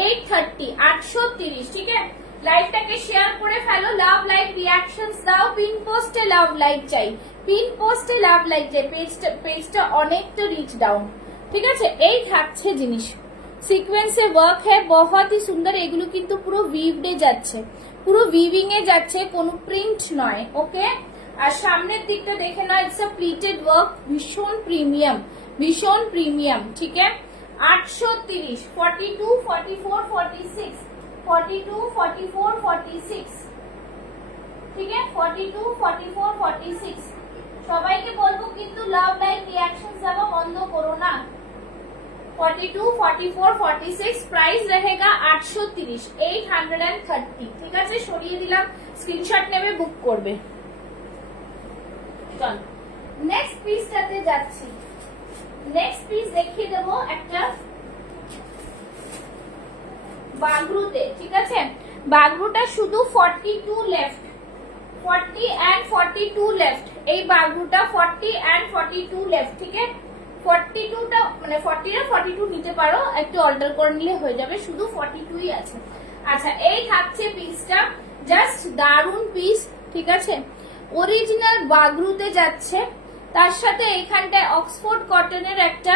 830 830, ठीक है? লাইভটাকে শেয়ার করে ফেলো, লাভ লাইক রিঅ্যাকশনস দাও, পিন পোস্টে লাভ লাইক চাই, পিন পোস্টে লাভ লাইক চাই, পেজটা অনেকটা রিচ ডাউন, ঠিক আছে? এই থাকছে জিনিস, সিকোয়েন্সে ওয়ার্ক है, बहुत ही সুন্দর। এগুলো কিন্তু পুরো উইভডে যাচ্ছে, পুরো উইভিং এ যাচ্ছে, কোনো প্রিন্ট নয়, ওকে? আর সামনের দিকটা দেখে নাও, ইটস আ প্লিটেড ওয়ার্ক, ভীষণ প্রিমিয়াম, ভীষণ প্রিমিয়াম, ঠিক আছে? 830, 42, 44, 46, 42, 44, 46, ঠিক আছে? 42, 44, 46। সবাইকে বলবো কিন্তু লাভ লাইক রিঅ্যাকশন যাওয়া বন্ধ করো না। 42, 44, 46, प्राइस रहेगा 830, 830, ঠিক আছে? সরিয়ে দিলাম, স্ক্রিনশট নেবে, বুক করবে। চল নেক্সট পিসটাতে যাচ্ছি। নেক্সট পিস দেখিয়ে দেবো একটা বাগরুতে, ঠিক আছে? বাগরুটা শুধু 42 লেফট, 40 and 42 লেফট। এই বাগরুটা 40 and 42 লেফট, ঠিক আছে? 42টা মানে 40 আর 42 নিতে পারো, একটু অল্টার করে নিলে হয়ে যাবে, শুধু 42ই আছে। আচ্ছা এই থাকছে পিসটা, জাস্ট দারুন পিস, ঠিক আছে? অরিজিনাল বাগরুতে যাচ্ছে, তার সাথে এখানটায় অক্সফোর্ড কটনের একটা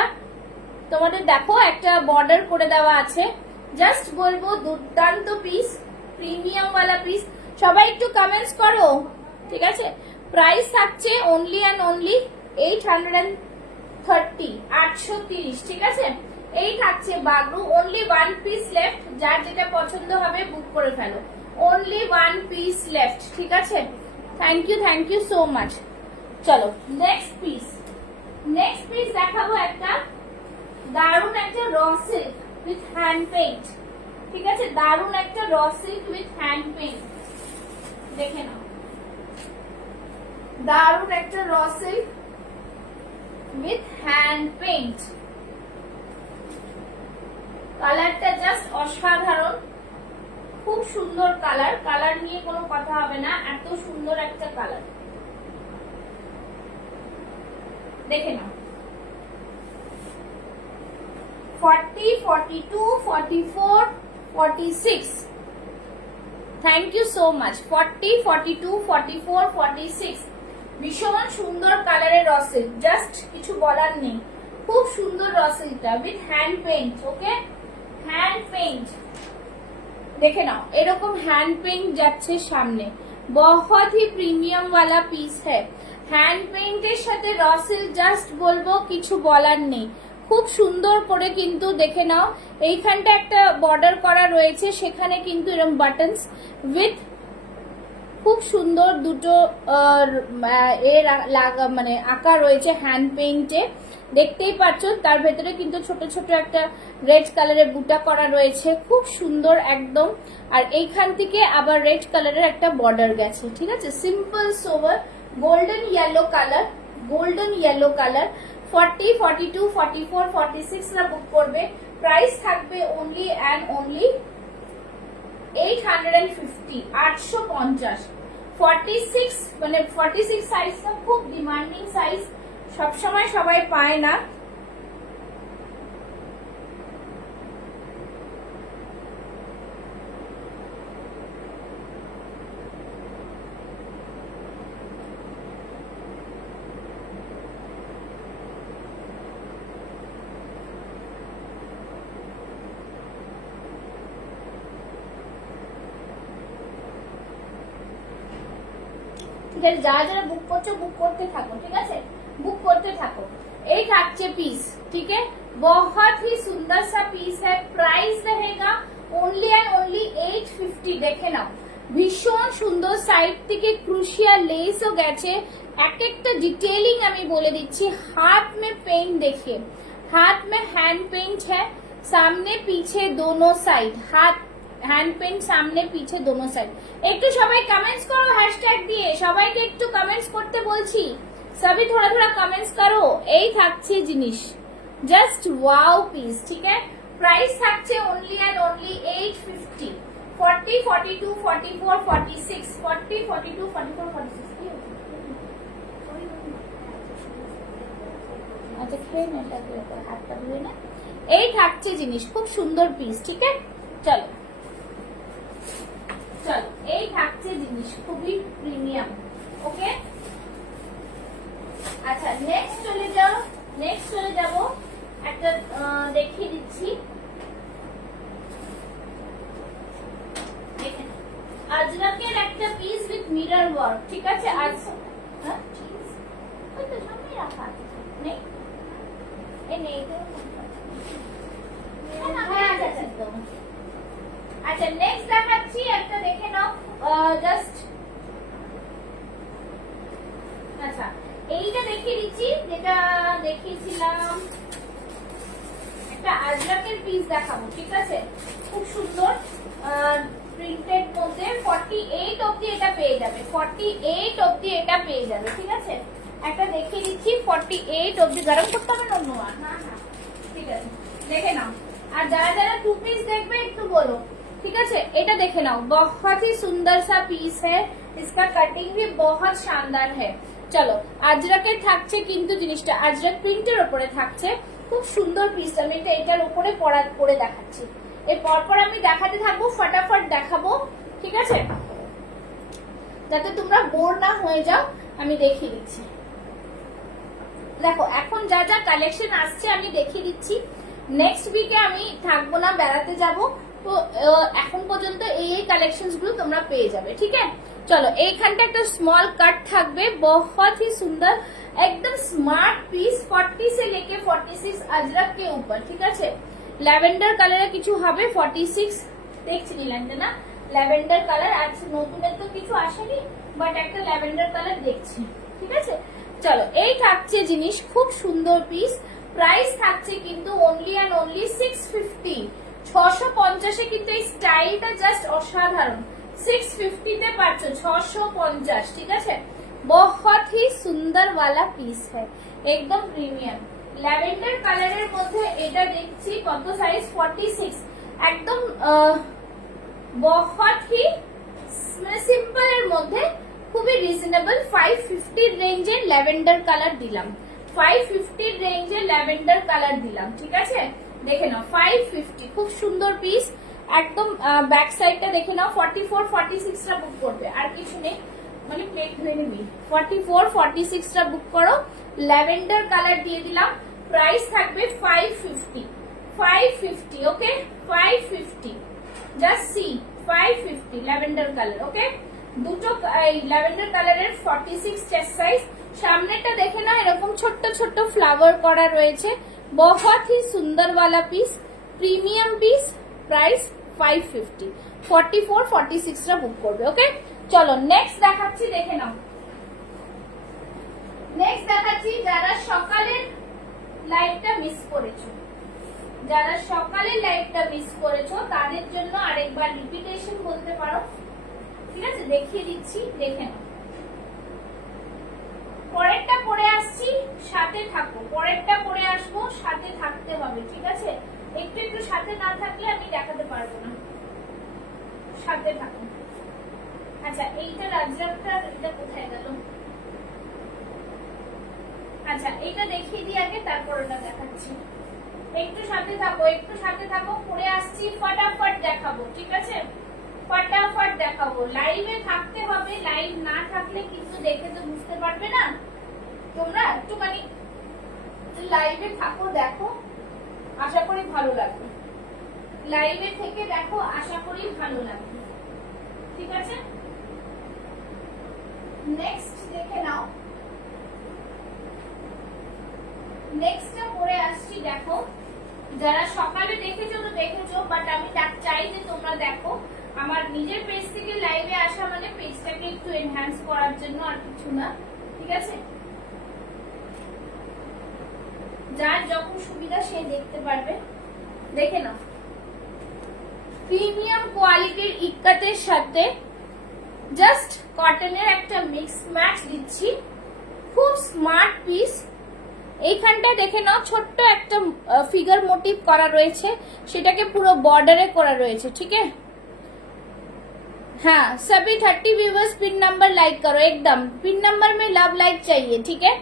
তোমাদের দেখো একটা বর্ডার করে দেওয়া আছে, জাস্ট বলবো দুর্দান্ত পিস, প্রিমিয়াম ওয়ালা পিস। সবাই একটু কমেন্টস করো, ঠিক আছে? প্রাইস থাকছে অনলি অ্যান্ড অনলি 830, 830, ঠিক আছে? এই থাকছে বাগরু, অনলি 1 পিস লেফট, যার যেটা পছন্দ হবে বুক করে ফেলো, অনলি 1 পিস লেফট, ঠিক আছে? Thank you so much. চলো নেক্সট পিস, নেক্সট পিস দেখাবো একটা দারুন একটা raw silk with hand paint, ঠিক আছে? দারুন একটা raw silk with hand paint, দেখে নাও, দারুন একটা raw silk with hand paint. কালারটা জাস্ট অসাধারণ, খুব সুন্দর কালার, কালার নিয়ে কোনো কথা হবে না, এত সুন্দর একটা কালার, দেখে নাও। 40, 42, 44, 46, থ্যাংক ইউ সো মাচ। 40, 42, 44, 46, ভীষণ সুন্দর কালারের রসিল, জাস্ট কিছু বলার নেই, খুব সুন্দর রসিলটা with hand paint, okay? Hand paint দেখে নাও, এরকম হ্যান্ড পেইন্ট যাচ্ছে সামনে, बहुत ही প্রিমিয়াম वाला পিস है। হ্যান্ড পেইন্টের সাথে রসিল জাস্ট বলবো কিছু বলার নেই, খুব সুন্দর করে কিন্তু দেখে নাও, এইখানটা একটা বর্ডার করা রয়েছে, সেখানে কিন্তু এরকম বাটনস উইথ খুব সুন্দর দুটো এর মানে আঁকা রয়েছে হ্যান্ড পেইন্টে, দেখতেই পাচ্ছ। তার ভেতরে কিন্তু ছোট ছোট একটা রেড কালারের বুটা করা রয়েছে, খুব সুন্দর একদম। আর এইখান থেকে আবার রেড কালারের একটা বর্ডার গেছে, ঠিক আছে? Simple sober golden yellow colour, golden yellow colour. 40, 42, 44, 46 না বুক করবে, প্রাইস থাকবে অনলি অ্যান্ড অনলি 850, 850। 46 মানে 46 সাইজটা খুব ডিমান্ডিং সাইজ, সবসময় সবাই পায় না। फिर যারা বুক করছো বুক করতে থাকো, ঠিক আছে, बुक करते থাকো। এই থাকছে পিস, ঠিক है, बहुत ही सुंदर सा पीस है। प्राइस रहेगा ओनली एंड ओनली 850। দেখে নাও ভীষণ সুন্দর, সাইড থেকে ক্রুশিয়া লেসও গেছে। এক একটা ডিটেইলিং আমি বলে দিচ্ছি। हाथ में पेंट देखिए, हाथ में हैंड पेंट है, सामने पीछे दोनों साइड हाथ हैंड पेंट, सामने पीछे दोनों साइड। একটু সবাই কমেন্টস করো হ্যাশট্যাগ দিয়ে, সবাইকে একটু কমেন্টস করতে বলছি, সবই थोड़ा थोड़ा कमेंट्स करो। এই থাকছে জিনিস, জাস্ট ওয়াও পিস, ঠিক है। প্রাইস থাকছে ओनली एंड ओनली 850। 40 42 44 46 40 42 44 46 কি হচ্ছে? আচ্ছা খেয়ে নে, এটা হাতটা ধুয়ে না। এই থাকছে জিনিস, খুব সুন্দর পিস, ঠিক है। চলো চলো, এই থাকছে জিনিস, খুবই প্রিমিয়াম। ওকে, আচ্ছা নেক্সট চলে যাও, নেক্সট চলে যাব, একটা দেখিয়ে দিচ্ছি। দেখেন আজরাকের একটা পিস উইথ মিরর ওয়ার্ক, ঠিক আছে। আজ হ্যাঁ চিজ ওই তো সামনে রাখা আছে, নেই এই নেই তো, আচ্ছা নেক্সট দেখাচ্ছি একটা, দেখে নাও জাস্ট। আচ্ছা এইটা দেখিয়ে দিচ্ছি, যেটা দেখিয়েছিলাম একটা আজরাকের পিস দেখাবো, ঠিক আছে, খুব সুন্দর প্রিন্টেড মধ্যে। 48 অবধি এটা পেয়ে যাবে, 48 অবধি এটা পেয়ে যাবে, ঠিক আছে। একটা দেখিয়ে দিচ্ছি 48 অবধি। গরম করতে হবে না অন্য, হ্যাঁ হ্যাঁ ঠিক আছে, দেখে নাও। আর যারা যারা 2 পিস দেখবে একটু বলো, ঠিক আছে। এটা দেখে নাও, बहुत ही सुंदर सा पीस है, इसका कटिंग भी बहुत शानदार है। চলো আজরাকের থাকছে কিন্তু জিনিসটা আজরাক প্রিন্টের উপরে থাকছে, খুব সুন্দর পিস। আমি এটা এটার উপরে পরে দেখাচ্ছি, এর পরপর আমি দেখাতে থাকবো, ফটাফট দেখাবো, ঠিক আছে, যাতে তোমরা বোর না হয়ে যাও। আমি দেখিয়ে দিচ্ছি, দেখো এখন যা যা কালেকশন আসছে আমি দেখিয়ে দিচ্ছি। নেক্সট উইকে আমি থাকবো না, বেড়াতে যাব, তো এখন পর্যন্ত এই কালেকশন গুলো তোমরা পেয়ে যাবে, ঠিক আছে। চলো এইখানটা একটা স্মল কাট থাকবে, बहुत ही सुंदर एकदम स्मार्ट पीस। 40 से लेके 46 अजरक के ऊपर, ঠিক আছে। ল্যাভেন্ডার কালারে কিছু হবে, 46 দেখছিলি না, ল্যাভেন্ডার কালার। আজ নতুনের তো কিছু আসেনি, বাট একটা ল্যাভেন্ডার কালার দেখছি, ঠিক আছে। চলো এই থাকছে জিনিস, খুব সুন্দর পিস। প্রাইস থাকছে কিন্তু ओनली एंड ओनली 650। 650 কিন্তু এই স্টাইলটা জাস্ট অসাধারণ। 650 তে পাচ্ছ 650, ঠিক আছে। बहुत ही सुंदर वाला पीस है, एकदम प्रीमियम। ল্যাভেন্ডার কালারের মধ্যে এটা দেখছি কত সাইজ, 46, একদম बहुत ही সিম্পল এর মধ্যে খুবই রিজনেবল। 550 রেঞ্জের ল্যাভেন্ডার কালার দিলাম, 550 রেঞ্জের ল্যাভেন্ডার কালার দিলাম, ঠিক আছে। দেখে নাও 550, খুব সুন্দর পিস একদম। ব্যাক সাইডটা দেখে নাও, 44 46 টা বুক করবে, আর কিছু নেই, মানে প্লেট ধরে নিবি। 44 46 টা বুক করো, ল্যাভেন্ডার কালার দিয়ে দিলাম। প্রাইস থাকবে 550, 550, ওকে 550, জাস্ট সি 550 ল্যাভেন্ডার কালার, ওকে। দুটো ল্যাভেন্ডার কালারের 46 চেস্ট সাইজ। সামনেটা দেখে নাও, এরকম ছোট্ট ছোট্ট ফ্লাওয়ার করা রয়েছে। बहुत ही सुंदर वाला पीस, प्रीमियम पीस। प्राइस 550, 44 46 টা বুক করবে, ওকে। চলো নেক্সট দেখাচ্ছি, দেখে নাও। নেক্সট দেখাচ্ছি যারা সকালের লাইভটা মিস করেছো, যারা সকালের লাইভটা মিস করেছো তাদের জন্য আরেকবার রিপিটেশন বলতে পারো, ঠিক আছে। দেখিয়ে দিচ্ছি, দেখে নাও। পরেরটা পরে আসছি, সাথে থাকো। পরেরটা পরে আসবো, সাথে থাকতে হবে, ঠিক আছে। একটু একটু সাথে না থাকলে আমি দেখাতে পারবো না, সাথে থাকো। আচ্ছা এইটা রাজরাকটা, এটা কোথায় গেল? আচ্ছা এটা দেখিয়ে দিই আগে, তারপর ওটা দেখাচ্ছি। একটু সাথে থাকো, একটু সাথে থাকো, পরে আসছি, ফটাফট দেখাবো, ঠিক আছে, ফটাফট দেখাবো। লাইভে থাকতে হবে, লাইভ না থাকলে কিন্তু দেখে তো বুঝতে পারবে না। তোমরা একটুখানি লাইভে থাকো, দেখো, আশা করি ভালো লাগবে। লাইভে থেকে দেখো, আশা করি ভালো লাগবে, ঠিক আছে। নেক্সট দেখে নাও, নেক্সটটা পরে আসছি। দেখো যারা সকালে দেখেছো তো দেখেছো, বাট আমি চাই যে তোমরা দেখো। আমার নিজের পেজ থেকে লাইভে আসা মানে পেজটাকে একটু এনহ্যান্স করার জন্য, আর কিছু না, ঠিক আছে? যার যখন সুবিধা সে দেখতে পারবে। দেখে নাও, প্রিমিয়াম কোয়ালিটির ইক্কাতের সাথে জাস্ট কটনের একটা মিক্স ম্যাচ দিচ্ছি, খুব স্মার্ট পিস। এইখানটা দেখে নাও, ছোট্ট একটা ফিগার মোটিভ করা রয়েছে, সেটাকে পুরো বর্ডারে করা রয়েছে, ठीक है? हाँ, सभी 30 व्यूवर्स पिन नंबर लाइक करो, एकदम पिन नंबर में लव लाइक चाहिए, ठीक है?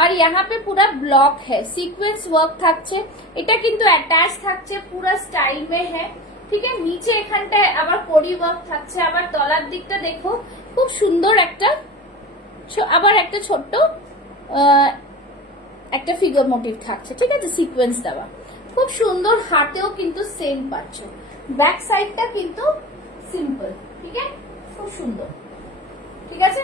और यहाँ पे पूरा ब्लॉक है, सीक्वेंस वर्क থাকছে, এটা কিন্তু অ্যাটাচ থাকছে, পুরো স্টাইল में है, ঠিক है? নিচে এখানটায় আবার কোডি ওয়ার্ক থাকছে, আবার তলার দিকটা দেখো খুব সুন্দর একটা, আবার একটা ছোট্ট একটা ফিগার মোটিভ থাকছে, ঠিক আছে? সিকোয়েন্স দেওয়া, খুব সুন্দর। হাতেও কিন্তু সেম পাচ্ছ, ব্যাক সাইডটা কিন্তু সিম্পল, ঠিক আছে? খুব সুন্দর, ঠিক আছে?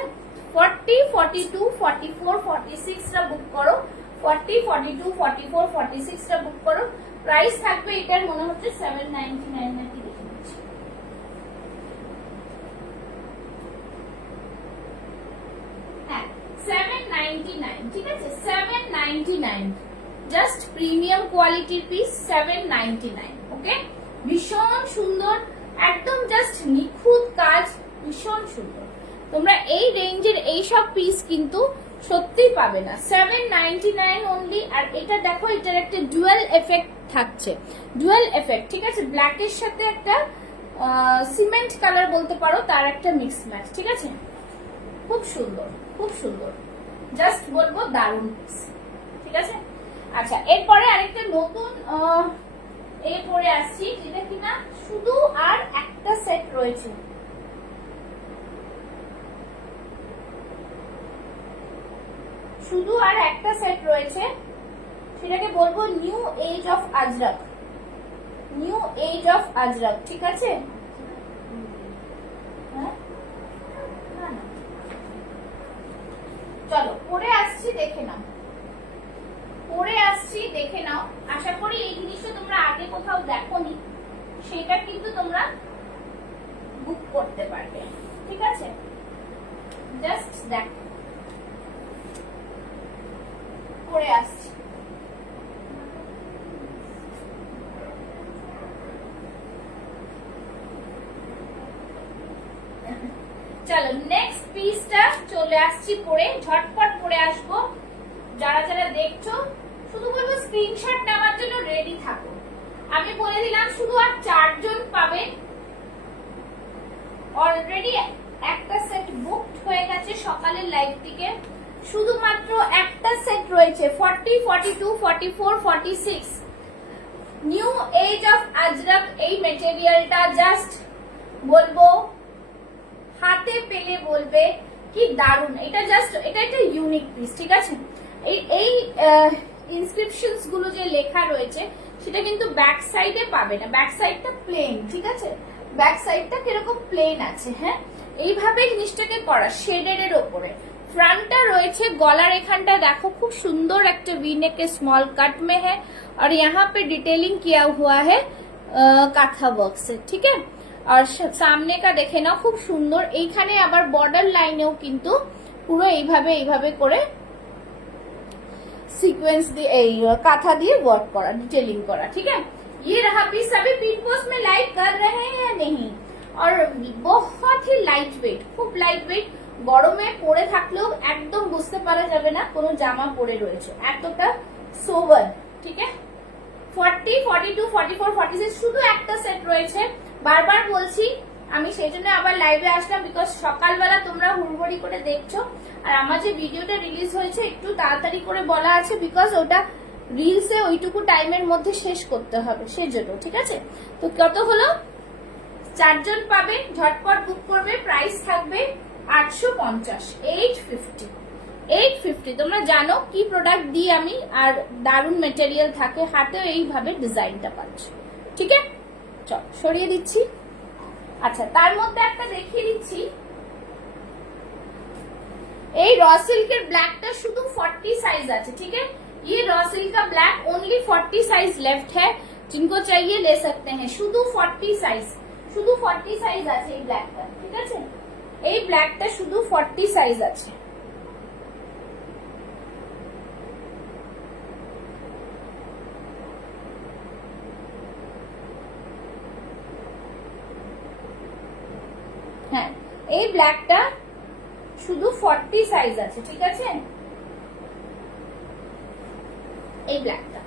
40, 42, 44, 46 টা বুক করো, 40, 42, 44, 46 টা বুক করো। প্রাইস থাকবে এটার মনে হচ্ছে 799 নাকি, দেখে নিচ্ছি। হ্যাঁ 799, ঠিক আছে? 799, জাস্ট প্রিমিয়াম কোয়ালিটির পিস, 799, ওকে? ভীষণ সুন্দর, একদম জাস্ট নিখুঁত কাজ, ভীষণ সুন্দর। তোমরা এই রেঞ্জের এই সব পিস কিন্তু সত্যিই পাবে না, 799 অনলি। আর এটা দেখো, এটার একটা ডুয়াল এফেক্ট থাকছে, ডুয়াল এফেক্ট, ঠিক আছে? ব্ল্যাকের সাথে একটা সিমেন্ট কালার বলতে পারো, তার একটা মিক্স ম্যাচ, ঠিক আছে? খুব সুন্দর, খুব সুন্দর, জাস্ট বলবো দারুণ পিস, ঠিক আছে? আচ্ছা, এরপরে আরেকটা নতুন এই পরে আসছি, যেটা কিনা শুধু আর একটা সেট রয়েছে, শুধু আর একটা সেট রয়েছে, সেটাকে বলবো new age of Ajrak, new age of Ajrak, ঠিক আছে? চলো পরে আসছি, দেখে নাও, পরে আসছি, দেখে নাও। আশা করি এই জিনিসটা তোমরা আগে কোথাও দেখোনি, সেটা কিন্তু তোমরা বুক করতে পারবে, ঠিক আছে? জাস্ট দেখো, পরে আসছি। চলো নেক্সট পিসটা চলে আসছি পরে, ঝটপট পরে আসবো। যারা যারা দেখছো শুধু বলবো স্ক্রিনশট নেওয়ার জন্য রেডি থাকো। আমি বলে দিলাম শুধু আর 4 জন পাবে, অলরেডি একটা সেট বুকড হয়ে গেছে সকালের লাইভ থেকে, শুধুমাত্র একটা সেট রয়েছে, 40, 42, 44, 46 নিউ এজ অফ আজরাক। এই মেটেরিয়ালটা জাস্ট বলবো হাতে পেলে বলবে কি দারুণ, এটা জাস্ট এটা একটা ইউনিক পিস, ঠিক আছে? এই ইনস্ক্রিপশনস গুলো যে লেখা রয়েছে সেটা কিন্তু ব্যাক সাইডে পাবে না, ব্যাক সাইডটা প্লেন, ঠিক আছে? ব্যাক সাইডটা কিরকম প্লেন আছে, হ্যাঁ? এইভাবে জিনিসটাকে করা শেডেড এর উপরে। फ्रंटটা রয়েছে গলার এখানটা দেখো খুব সুন্দর একটা ভি নেক स्मॉल कट में है और यहाँ पे डिटेलिंग किया हुआ है काथा वर्क से, ठीक है? और सामने का দেখে নাও খুব সুন্দর, এইখানে আবার বর্ডার লাইনেও কিন্তু পুরো এইভাবে এইভাবে করে सीक्वेंस দিয়ে এই কাঁথা দিয়ে ওয়ার্ক করা, ডিটেলিং করা, ठीक है? ये रहा पीस। सभी पिन पोस्ट में लाइक कर रहे हैं या नहीं? और बहुत ही लाइट वेट, খুব লাইট ওয়েট, গরমে পরে থাকলেও একদম বুঝতে পারা যাবে না কোনো জামা পরে রয়েছে, এতটা সোবার, ঠিক আছে? 40, 42, 44, 46 শুধু একটা সেট রয়েছে। বারবার বলছি, আমি সেই জন্য আবার লাইভে আসলাম, বিকজ সকালবেলা তোমরা হুড়বড়ি করে দেখছো, আর আমার যে ভিডিওটা রিলিজ হয়েছে একটু তাড়াতাড়ি করে বলা আছে, বিকজ ওটা রিলসে ওইটুকু টাইমের মধ্যে শেষ করতে হবে, সেজন্য, ঠিক আছে? তো কত হলো? 4 জন পাবে, ঝটপট বুক করবে। প্রাইস থাকবে 850, 850, 850। তোমরা জানো কি প্রোডাক্ট দিই আমি, আর দারুণ মেটেরিয়াল থাকে, হাতেও এইভাবে ডিজাইনটা পাচ্ছ, ঠিক আছে? চল সরিয়ে দিচ্ছি। আচ্ছা, তার মধ্যে একটা দেখিয়ে দিচ্ছি, এই র সিল্কের ব্लैकটা শুধু 40 সাইজ আছে, ठीक है। ये रॉ सिल्क का ब्लैक ओनली 40 साइज लेफ्ट है, जिनको चाहिए ले सकते हैं। শুধু 40 সাইজ, শুধু 40 সাইজ আছে এই ব্ল্যাকটা, ঠিক আছে। এই ব্ল্যাকটা শুধু 40 সাইজ আছে। হ্যাঁ, এই ব্ল্যাকটা শুধু 40 সাইজ আছে, ঠিক আছে। এই ব্ল্যাকটা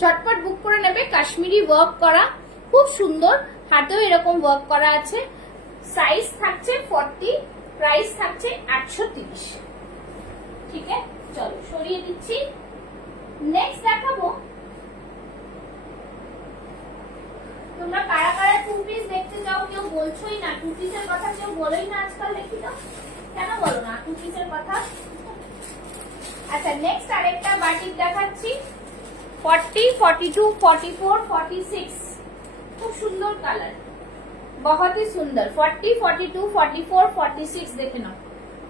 চটপট বুক করে নেবে। কাশ্মীরি ওয়ার্ক করা, খুব সুন্দর, হাতেও এরকম ওয়ার্ক করা আছে। সাইজ থাকছে 40, প্রাইস থাকছে 830, ঠিক আছে। চলো সরিয়ে দিচ্ছি। নেক্সট দেখাবো, তোমরা কারা কারা টু পিস দেখতে চাও, কেউ বলছোই না টু পিসের কথা, কেউ বলোই না আজকাল, দেখি তো কেন বলো না টু পিসের কথা। আচ্ছা, নেক্সট আরেকটা বাটিক দেখাচ্ছি। 40, 42, 44, 46, খুব সুন্দর কালার, बहुत ही সুন্দর। 40, 42, 44, 46 দেখে নাও,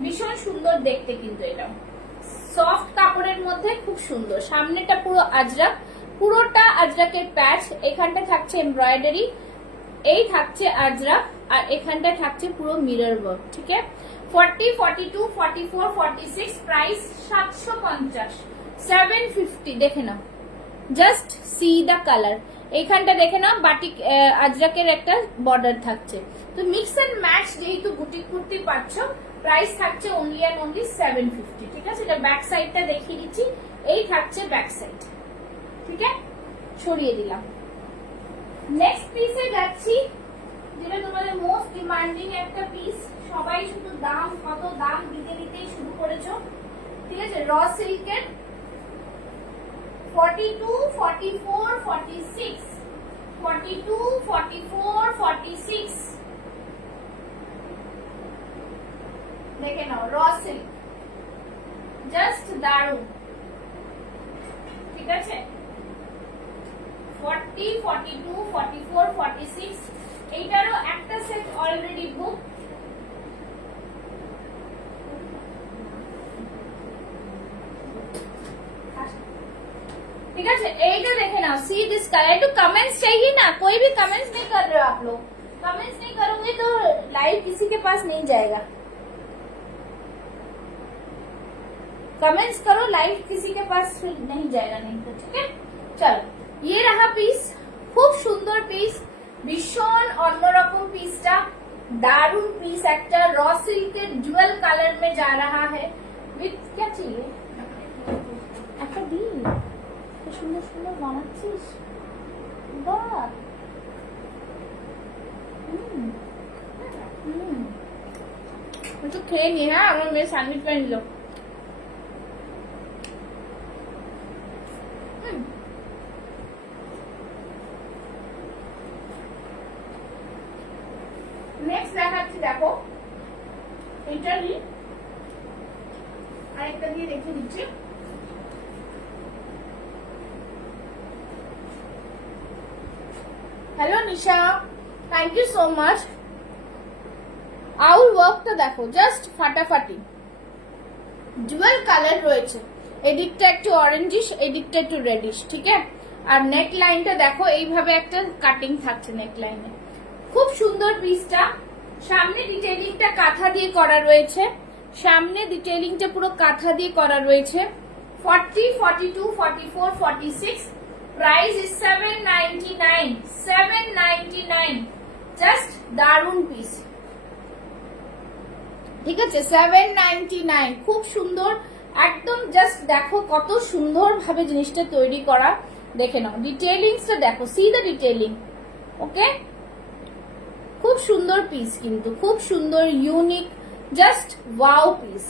ভীষণ সুন্দর দেখতে কিন্তু এটা সফট কাপড়ের মধ্যে, খুব সুন্দর। সামনেটা পুরো আজরাক, পুরোটা আজরাকের প্যাচ, এখানটা থাকছে এমব্রয়ডারি, এই থাকছে আজরাক, আর এখানটা থাকছে পুরো মিরর ওয়ার্ক, ঠিক আছে। 40, 42, 44, 46, প্রাইস 750, 750 দেখে নাও। জাস্ট সি দা কালার, এইখানটা দেখে নাও বাটিক আজরাকের একটা বর্ডার থাকছে। তো মিক্স এন্ড ম্যাচ যেহেতু বুটিক কুর্তি পাচ্ছ, প্রাইস থাকছে অনলি এন্ড অনলি 750, ঠিক আছে। এটা ব্যাক সাইডটা দেখিয়ে দিচ্ছি, এই থাকছে ব্যাক সাইড, ঠিক আছে। ছড়িয়ে দিলাম। নেক্সট পিসে যাচ্ছি, যেটা তোমাদের মোস্ট ডিমান্ডিং একটা পিস, সবাই শুধু দাম কত দাম দিতে দিতেই শুরু করেছো, ঠিক আছে। র সিল্কের 42, 44, 46, 42, 44, 46 দেখে নাও। র সিল্ক জাস্ট দারুন, ঠিক আছে। 40, 42, 44, 46 এইটারও একটা সেট অলরেডি বুক। ठीक है, এইটা দেখে নাও। सी दिस कलर, तो कमेंट्स चाहिए ना, कोई भी कमेंट्स नहीं कर रहे हो आप लोग। कमेंट्स नहीं करोगे तो लाइव किसी के पास नहीं जाएगा। कमेंट्स करो, लाइव किसी के पास फिर नहीं जाएगा, नहीं तो ठीक है। चलो, ये रहा पीस, খুব সুন্দর পিস, ভীষণ অন্যরকম পিসটা, দারুন পিস একটা। র সিল্কের জুয়েল কালার में जा रहा है विथ क्या चाहिए একটা দিন সুন্দর সুন্দর বানাচ্ছিস, বাহ। একটু খেয়ে নি, হ্যাঁ আমার মেয়ে স্যান্ডউইচ বানিয়ে নিল। নেক্সট দেখাচ্ছি, দেখো এটারই আরেকটা দিয়ে রেখে দিচ্ছি। Hello Nisha, thank you so much. Owl ওয়ার্কটা দেখো, জাস্ট ফাটাফাটি, জুয়েল কালার রয়েছে। এদিকটা একটু অরেঞ্জিশ, এদিকটা একটু রেডিশ, ঠিক আছে। আর নেক লাইনটা দেখো, এইভাবে একটা কাটিং থাকছে নেক লাইনে, খুব সুন্দর পিসটা। সামনে ডিটেইলিংটা কাঁথা দিয়ে করা রয়েছে, সামনে ডিটেইলিংটা পুরো কাঁথা দিয়ে করা রয়েছে। 40, 42, 44, 46, প্রাইস ইজ 799, 799, জাস্ট দারুন পিস, ঠিক আছে। 799, খুব সুন্দর একদম। জাস্ট দেখো কত সুন্দর ভাবে জিনিসটা তৈরি করা, দেখে নাও। ডিটেইলিংসটা দেখো, সি দ্য ডিটেইলিং, ওকে। খুব সুন্দর পিস কিন্তু, খুব সুন্দর, ইউনিক, জাস্ট ওয়াও পিস,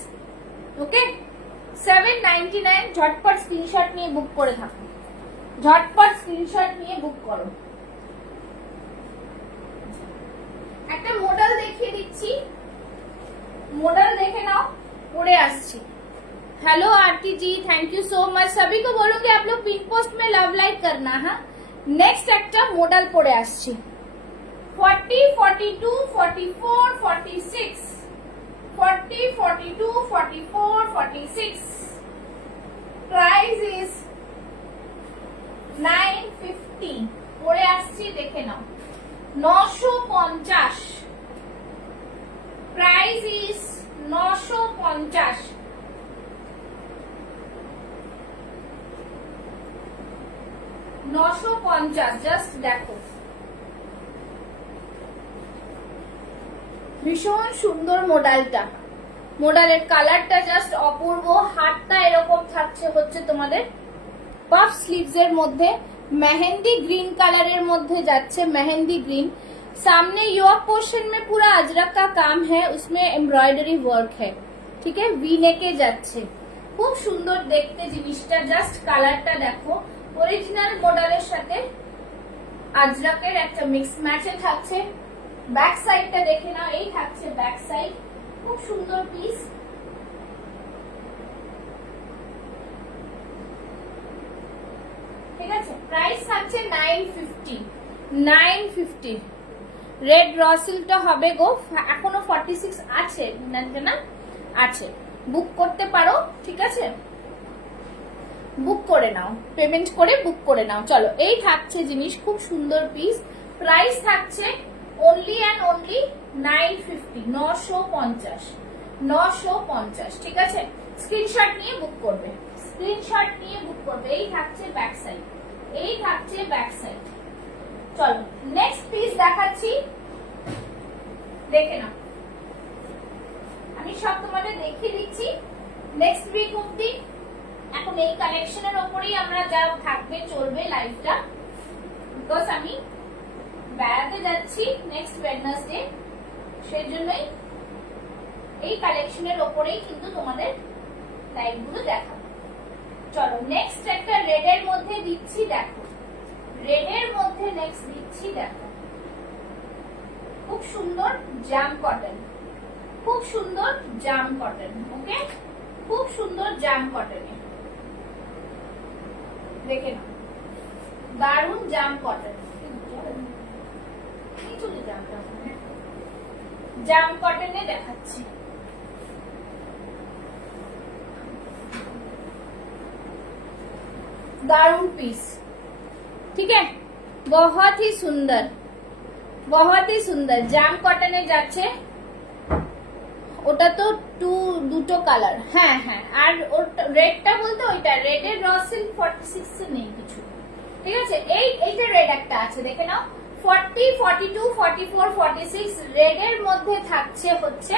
ওকে। 799, ঝটপট স্ক্রিনশট নিয়ে বুক করে থাকো, ঝটপট স্ক্রিনশট নিয়ে বুক করো। একটা মডেল দেখিয়ে দিচ্ছি, मॉडल देखे ना, पड़े आसছি। Hello Aarti ji, thank you so much. सभी को बोलूंगी आप लोग पिन पोस्ट में लव लाइक करना। हाँ, नेक्स्ट একটা মডেল পড়ে আসছি। 40, 42, 44, 46, 40, 42, 44, 46. Price is 950. পরে আসছি দেখে নাও 950. Price is 950. জাস্ট দেখো ভীষণ সুন্দর মডেলের কালারটা জাস্ট অপূর্ব। হাতটা এরকম থাকছে হচ্ছে তোমাদের পাফ স্লিভস এর মধ্যে मेहंदी ग्रीन कलर मध्य जाच्छे मेहंदी ग्रीन। सामने योक पोर्शन में पूरा अजरक का काम है, उसमें एम्ब्रॉयडरी वर्क है, ठीक है। वी नेके जाच्छे खूब सुंदर देखते जिनिसटा। जस्ट कालारटा देखो ओरिजिनल मॉडलेर साथे अजरकेर একটা মিক্স ম্যাচে থাকছে। ব্যাক সাইডটা দেখে নাও, এই থাকছে ব্যাক সাইড, খুব সুন্দর পিস। ঠিক আছে, প্রাইস থাকছে 950। রেড রসিলটা হবে গো, এখনো 46 আছে না আছে, বুক করতে পারো, ঠিক আছে, বুক করে নাও, পেমেন্ট করে বুক করে নাও। চলো, এই থাকছে জিনিস, খুব সুন্দর পিস। প্রাইস থাকছে অনলি অ্যান্ড অনলি 950, 950, ঠিক আছে। স্ক্রিনশট নিয়ে বুক করবে, স্ক্রিনশট নিয়ে বুক করবে। এই থাকছে ব্যাক সাইড, এই থাকছে ব্যাক সাইড। চলো নেক্সট পিস দেখাচ্ছি, দেখে নাও। আমি সব তোমাদের দেখিয়ে দিচ্ছি নেক্সট উইক অবধি। এখন এই কালেকশনের উপরেই আমরা যা থাকবে চলবে লাইভটা, বিকজ আমি বেড়াতে যাচ্ছি নেক্সট ওয়েডনেসডে, সেজন্যই এই কালেকশনের উপরেই কিন্তু তোমাদের লাইভগুলো দেখাবো। চলো নেক্সট একটা রেড এর মধ্যে দিচ্ছি, দেখো রেড এর মধ্যে নেক্সট দিচ্ছি, দেখো খুব সুন্দর জাম কটন, খুব সুন্দর জাম কটন, ওকে, খুব সুন্দর জাম কটনে, দেখে নাও, দারুন জাম কটন। জাম কটনে দেখাচ্ছি, दारुण पीस, ठीक है, बहुत ही सुंदर, बहुत ही सुंदर। जाम कटने যাচ্ছে, ওটা তো দুটো কালার, হ্যাঁ হ্যাঁ, আর রেডটা বলতে ওইটা রেডের রসিল 46 এ নেই কিছু, ঠিক আছে। এইটা রেড একটা আছে, দেখে নাও, 40, 42, 44, 46 রেডের মধ্যে থাকছে হচ্ছে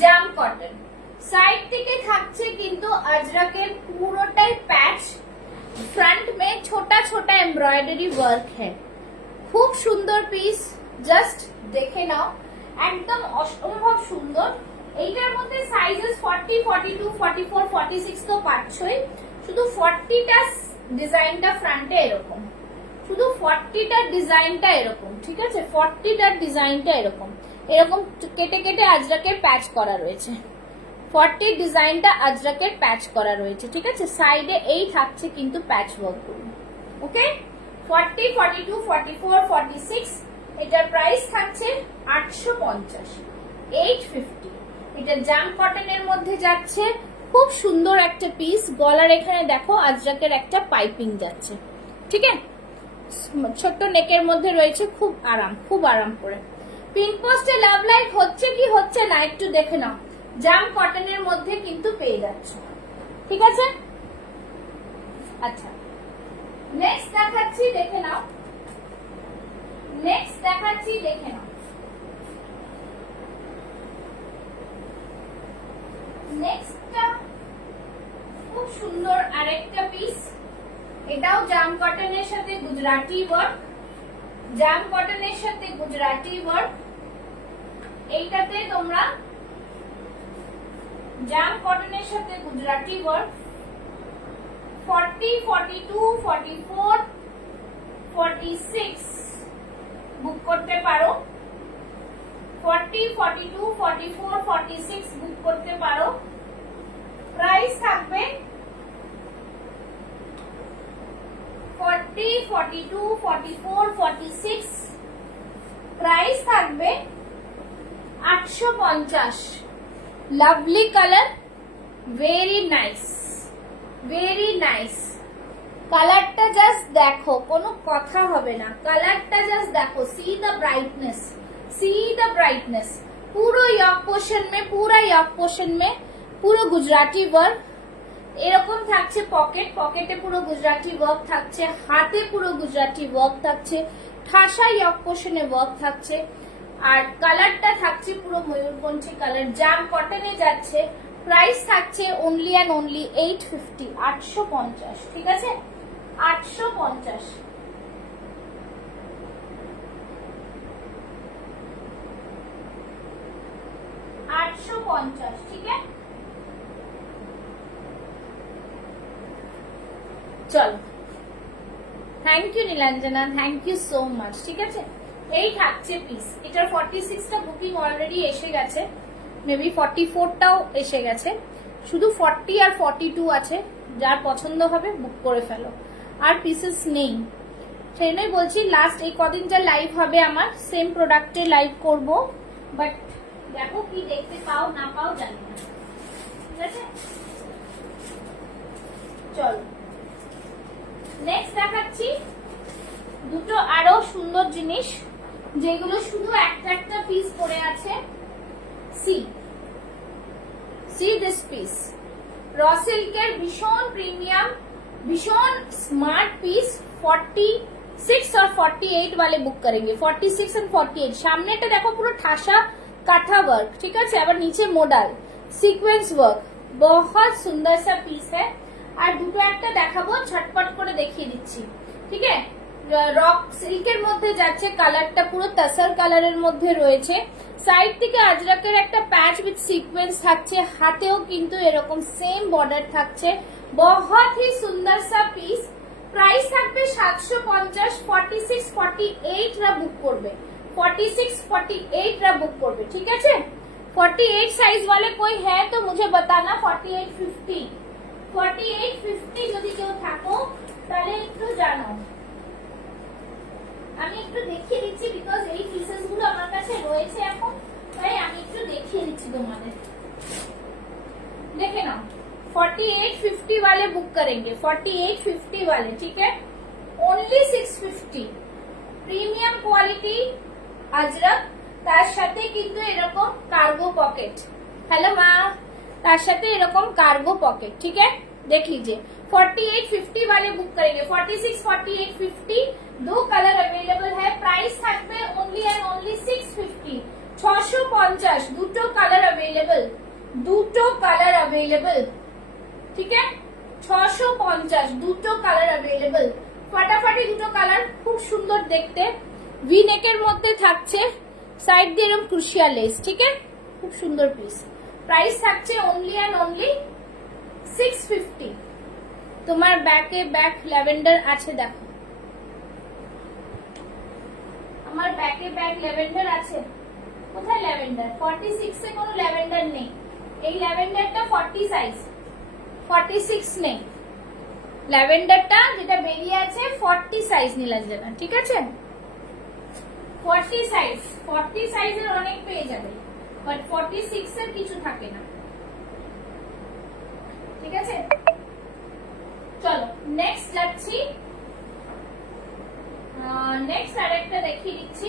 জাম কটন। সাইড থেকে থাকছে কিন্তু अजरक পুরোটাই প্যাচ, फ्रंट में छोटा छोटा एम्ब्रॉयडरी वर्क है, खूब सुंदर पीस। जस्ट देखे नाओ, एकदम असम्भव सुंदर। এইটার মধ্যে সাইজেস 40, 42, 44, 46 তো পাচ্ছই, শুধু 40টা ডিজাইনটা ফ্রন্টে এরকম, শুধু 40টা ডিজাইনটা এরকম, ঠিক আছে, 40টার ডিজাইনটা এরকম এরকম কেটে কেটে আজরাকের প্যাচ করা রয়েছে। 40 ডিজাইনটা আজরাকের প্যাচ করা রয়েছে, ঠিক আছে। সাইডে এই থাকছে কিন্তু প্যাচ ওয়ার্ক গুলো, ওকে। 40, 42, 44, 46 এটার প্রাইস থাকছে 850, 850। এটা জাম কটনের মধ্যে যাচ্ছে, খুব সুন্দর একটা পিস। গলার এখানে দেখো আজরাকের একটা পাইপিং যাচ্ছে, ঠিক আছে, ছোট্ট নেকের মধ্যে রয়েছে, খুব আরাম, খুব আরাম করে। পিন পোস্টে লাভ লাইক হচ্ছে কি হচ্ছে না একটু দেখে নাও। জাম কটনের মধ্যে কিন্তু পেয়ে যাচ্ছ, ঠিক আছে। আচ্ছা, নেক্সট দেখাচ্ছি, দেখে নাও, নেক্সট দেখাচ্ছি, দেখে নাও। নেক্সটটা খুব সুন্দর আরেকটা পিস, এটাও জাম কটনের সাথে গুজরাটি ওয়ার্ক, জাম কটনের সাথে গুজরাটি ওয়ার্ক। এইটাতে তোমরা জাম কটনের সাথে গুজরাটি ওয়ার্ক 40, 42, 44, 46 বুক করতে পারো, 40, 42, 44, 46 বুক করতে পারো। প্রাইস থাকবে 40, 42, 44, 46 প্রাইস থাকবে 850, lovely colour, very nice, very nice. কালারটা জাস্ট দেখো, কোনো কথা হবে না, কালারটা জাস্ট দেখো। See the brightness, see the brightness. পুরো ইয়ক পোর্শন মে, পুরো ইয়ক পোর্শন মে পুরো গুজরাটি ওয়ার্ক এরকম থাকছে। পকেট, পকেটে পুরো গুজরাটি ওয়ার্ক থাকছে, হাতে পুরো গুজরাটি ওয়ার্ক থাকছে, ঠাসা ইয়ক পোর্শনে ওয়ার্ক থাকছে। আর কালারটা থাকছে পুরো ময়ূরকণ্ঠী কালার, জাম কটনে যাচ্ছে। প্রাইস থাকছে অনলি অ্যান্ড অনলি 850, 850, ঠিক আছে, 850। ঠিক আছে, চলো। Thank you Nilanjana, thank you so much. ঠিক আছে, এই থাকছে পিস। এটার 46টা বুকিং অলরেডি এসে গেছে, মেবি 44টাও এসে গেছে, শুধু 40 আর 42 আছে। যার পছন্দ হবে বুক করে ফেলো, আর পিসেস নেই। সেই জন্যই বলছি লাস্ট এই কদিন যা লাইভ হবে আমার সেম প্রোডাক্টে লাইভ করব, বাট দেখো কি দেখতে পাও না পাও জানি না। ঠিক আছে, চলো নেক্সট দেখাচ্ছি দুটো আরো সুন্দর জিনিস, যেগুলো শুধু একটা একটা পিস পড়ে আছে। সি দিস পিস, র সিল্কের ভীষণ প্রিমিয়াম, ভীষণ স্मार्ट पीस। 46 और 48 वाले बुक करेंगे, 46 एंड 48। সামনেটা দেখো পুরো ঠাসা কাঁথা ওয়ার্ক, ঠিক আছে, আবার নিচে মোডাল সিকোয়েন্স ওয়ার্ক, बहुत সুন্দর সা পিস है। আর দুটো একটা দেখাবো, ছটপট করে দেখিয়ে দিচ্ছি। ঠিক আছে, রক সিল্কের মধ্যে যাচ্ছে, কালারটা পুরো তাসার কালারের মধ্যে রয়েছে। সাইড থেকে আজরাকের একটা প্যাচ উইথ সিকোয়েন্স থাকছে, হাতেও কিন্তু এরকম সেম বর্ডার থাকছে। बहुत ही সুন্দর সা পিস। প্রাইস থাকবে 750। 46 48 রা বুক করবে, 46 48 রা বুক করবে। ঠিক আছে, 48 সাইজ वाले कोई है तो मुझे बताना। 48 50, 48 50 যদি কেউ থাকো তাহলে একটু জানো। আমি একটু দেখিয়ে দিচ্ছি, বিকজ এই পিসেস গুলো আমার কাছে রয়েছে এখন, তাই আমি একটু দেখিয়ে দিচ্ছি তোমাদের। দেখে নাও, 48 50 वाले बुक करेंगे, 48 50 वाले। ठीक है, ओनली 650। প্রিমিয়াম কোয়ালিটি আজরাক, তার সাথে কিন্তু এরকম কার্গো পকেট। হ্যালো মা, তার সাথে এরকম কার্গো পকেট। ঠিক है, देख लीजिए 48 50 वाले बुक करेंगे। 46 48 50 दो कलर अवेलेबल है। प्राइस থাকবে ओनली एंड ओनली 650, 650। দুটো কালার अवेलेबल, দুটো কালার अवेलेबल। ঠিক আছে, 650 দুটো কালার अवेलेबल। ফাটাফাটি দুটো কালার, খুব সুন্দর দেখতে। ভি নেকের মধ্যে থাকছে, সাইড দিয়ে এরকম ক্রুশিয়া লেস। ঠিক আছে, খুব সুন্দর পিস। প্রাইস থাকছে অনলি এন্ড অনলি 650। তোমার ব্যাকে ব্যাক ল্যাভেন্ডার আছে, দেখো আমার ব্যাকে ব্যাক ল্যাভেন্ডার আছে। কোথায় ল্যাভেন্ডার? 46 এ কোনো ল্যাভেন্ডার নেই। এই ল্যাভেন্ডারটা 40 সাইজ, 46 নেই। ল্যাভেন্ডারটা যেটা বেরিয়ে আছে 40 সাইজ নীলাঞ্জনা। ঠিক আছে, 40 সাইজ, 40 সাইজের অনেক পেয়ে যাবে, বাট 46 এর কিছু থাকে না। ঠিক আছে, চলো নেক্সট যাচ্ছি। নেক্সট আরেকটা দেখিয়ে দিচ্ছি।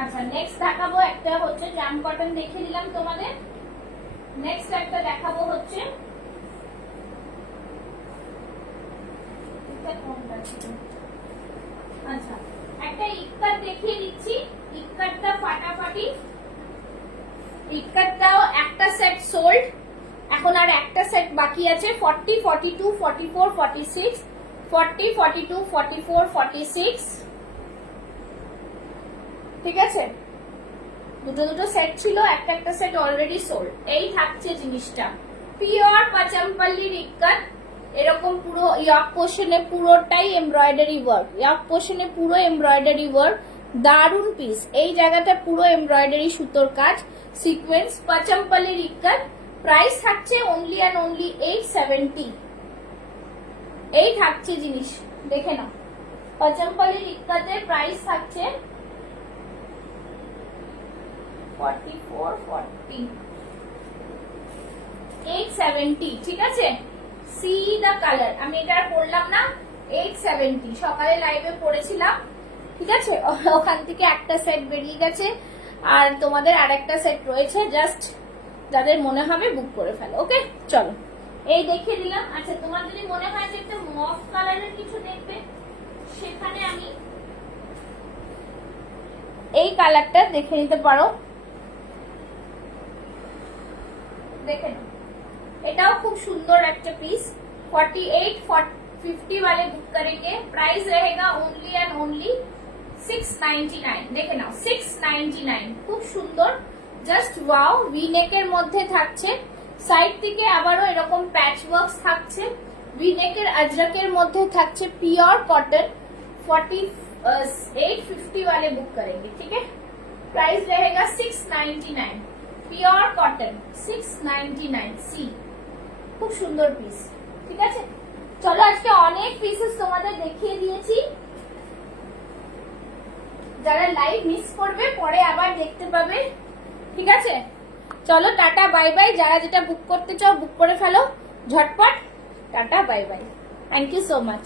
আচ্ছা, নেক্সট দেখাবো একটা হচ্ছে জাম কটন, দেখিয়ে দিলাম তোমাদের। নেক্সট একটা দেখাবো হচ্ছে আচ্ছা একটা ইক্কাত দেখিয়ে দিচ্ছি। ইক্কাতটা ফাটাফাটি, ইক্কাতটাও একটা সেট সোল্ড, এখন আর একটা সেট বাকি আছে। 40 42 44 46, 40 42 44 46। ঠিক আছে, দুটো দুটো সেট ছিল, একটা একটা সেট অলরেডি সোল্ড। এই থাকছে জিনিসটা, পিওর পাচামপল্লির ইক্কাত। এরকম পুরো ইয়ক পোর্শনে পুরোটাই এমব্রয়ডারি ওয়ার্ক, ইয়ক পোর্শনে পুরো এমব্রয়ডারি ওয়ার্ক। দারুন পিস, এই জায়গাটা পুরো এমব্রয়ডারি সুতোর কাজ, সিকোয়েন্স, পাচামপল্লির ইক্কাত। প্রাইস থাকছে অনলি অ্যান্ড অনলি 870। এই থাকছে জিনিস, দেখে নাও। পাচামপল্লির ইক্কাতের প্রাইস থাকছে 44 40 870 ঠিক আছে। সি দা কালার, আমি এটা আর পড়লাম না। 870 সকালে লাইভে পড়েছিলাম, ঠিক আছে। ওখান থেকে একটা সেট বেরিয়ে গেছে, আর তোমাদের আরেকটা সেট রয়েছে, জাস্ট যাদের মনে হবে বুক করে ফেলো। ওকে চলো, এই দেখিয়ে দিলাম। আচ্ছা, তোমার যদি মনে হয় যে একটা মফ কালারের কিছু দেখবে, সেখানে আমি এই কালারটা দেখে নিতে পারো, দেখে নাও। এটাও খুব সুন্দর একটা পিস। 48 50 वाले बुक करेंगे, प्राइस रहेगा ओनली एंड ओनली 699। দেখে নাও 699, খুব সুন্দর, জাস্ট ওয়াও। ভি নেকের মধ্যে থাকছে, সাইড থেকে আবারও এরকম প্যাচ ওয়ার্কস থাকছে। ভি নেকের अजरकेর মধ্যে থাকছে পিওর কটন। 48 50 वाले बुक करेंगे, ठीक है। प्राइस रहेगा 699, পিওর কটন 699 সি। খুব সুন্দর পিস, ঠিক আছে। চলো, আজকে অনেক পিসেস তোমাদের দেখিয়ে দিয়েছি। যারা লাইভ মিস করবে পরে আবার দেখতে পাবে, ঠিক আছে। চলো, টাটা বাই বাই। যারা যেটা বুক করতে চাও বুক করে ফেলো ঝটপট। Tata bye bye, thank you so much.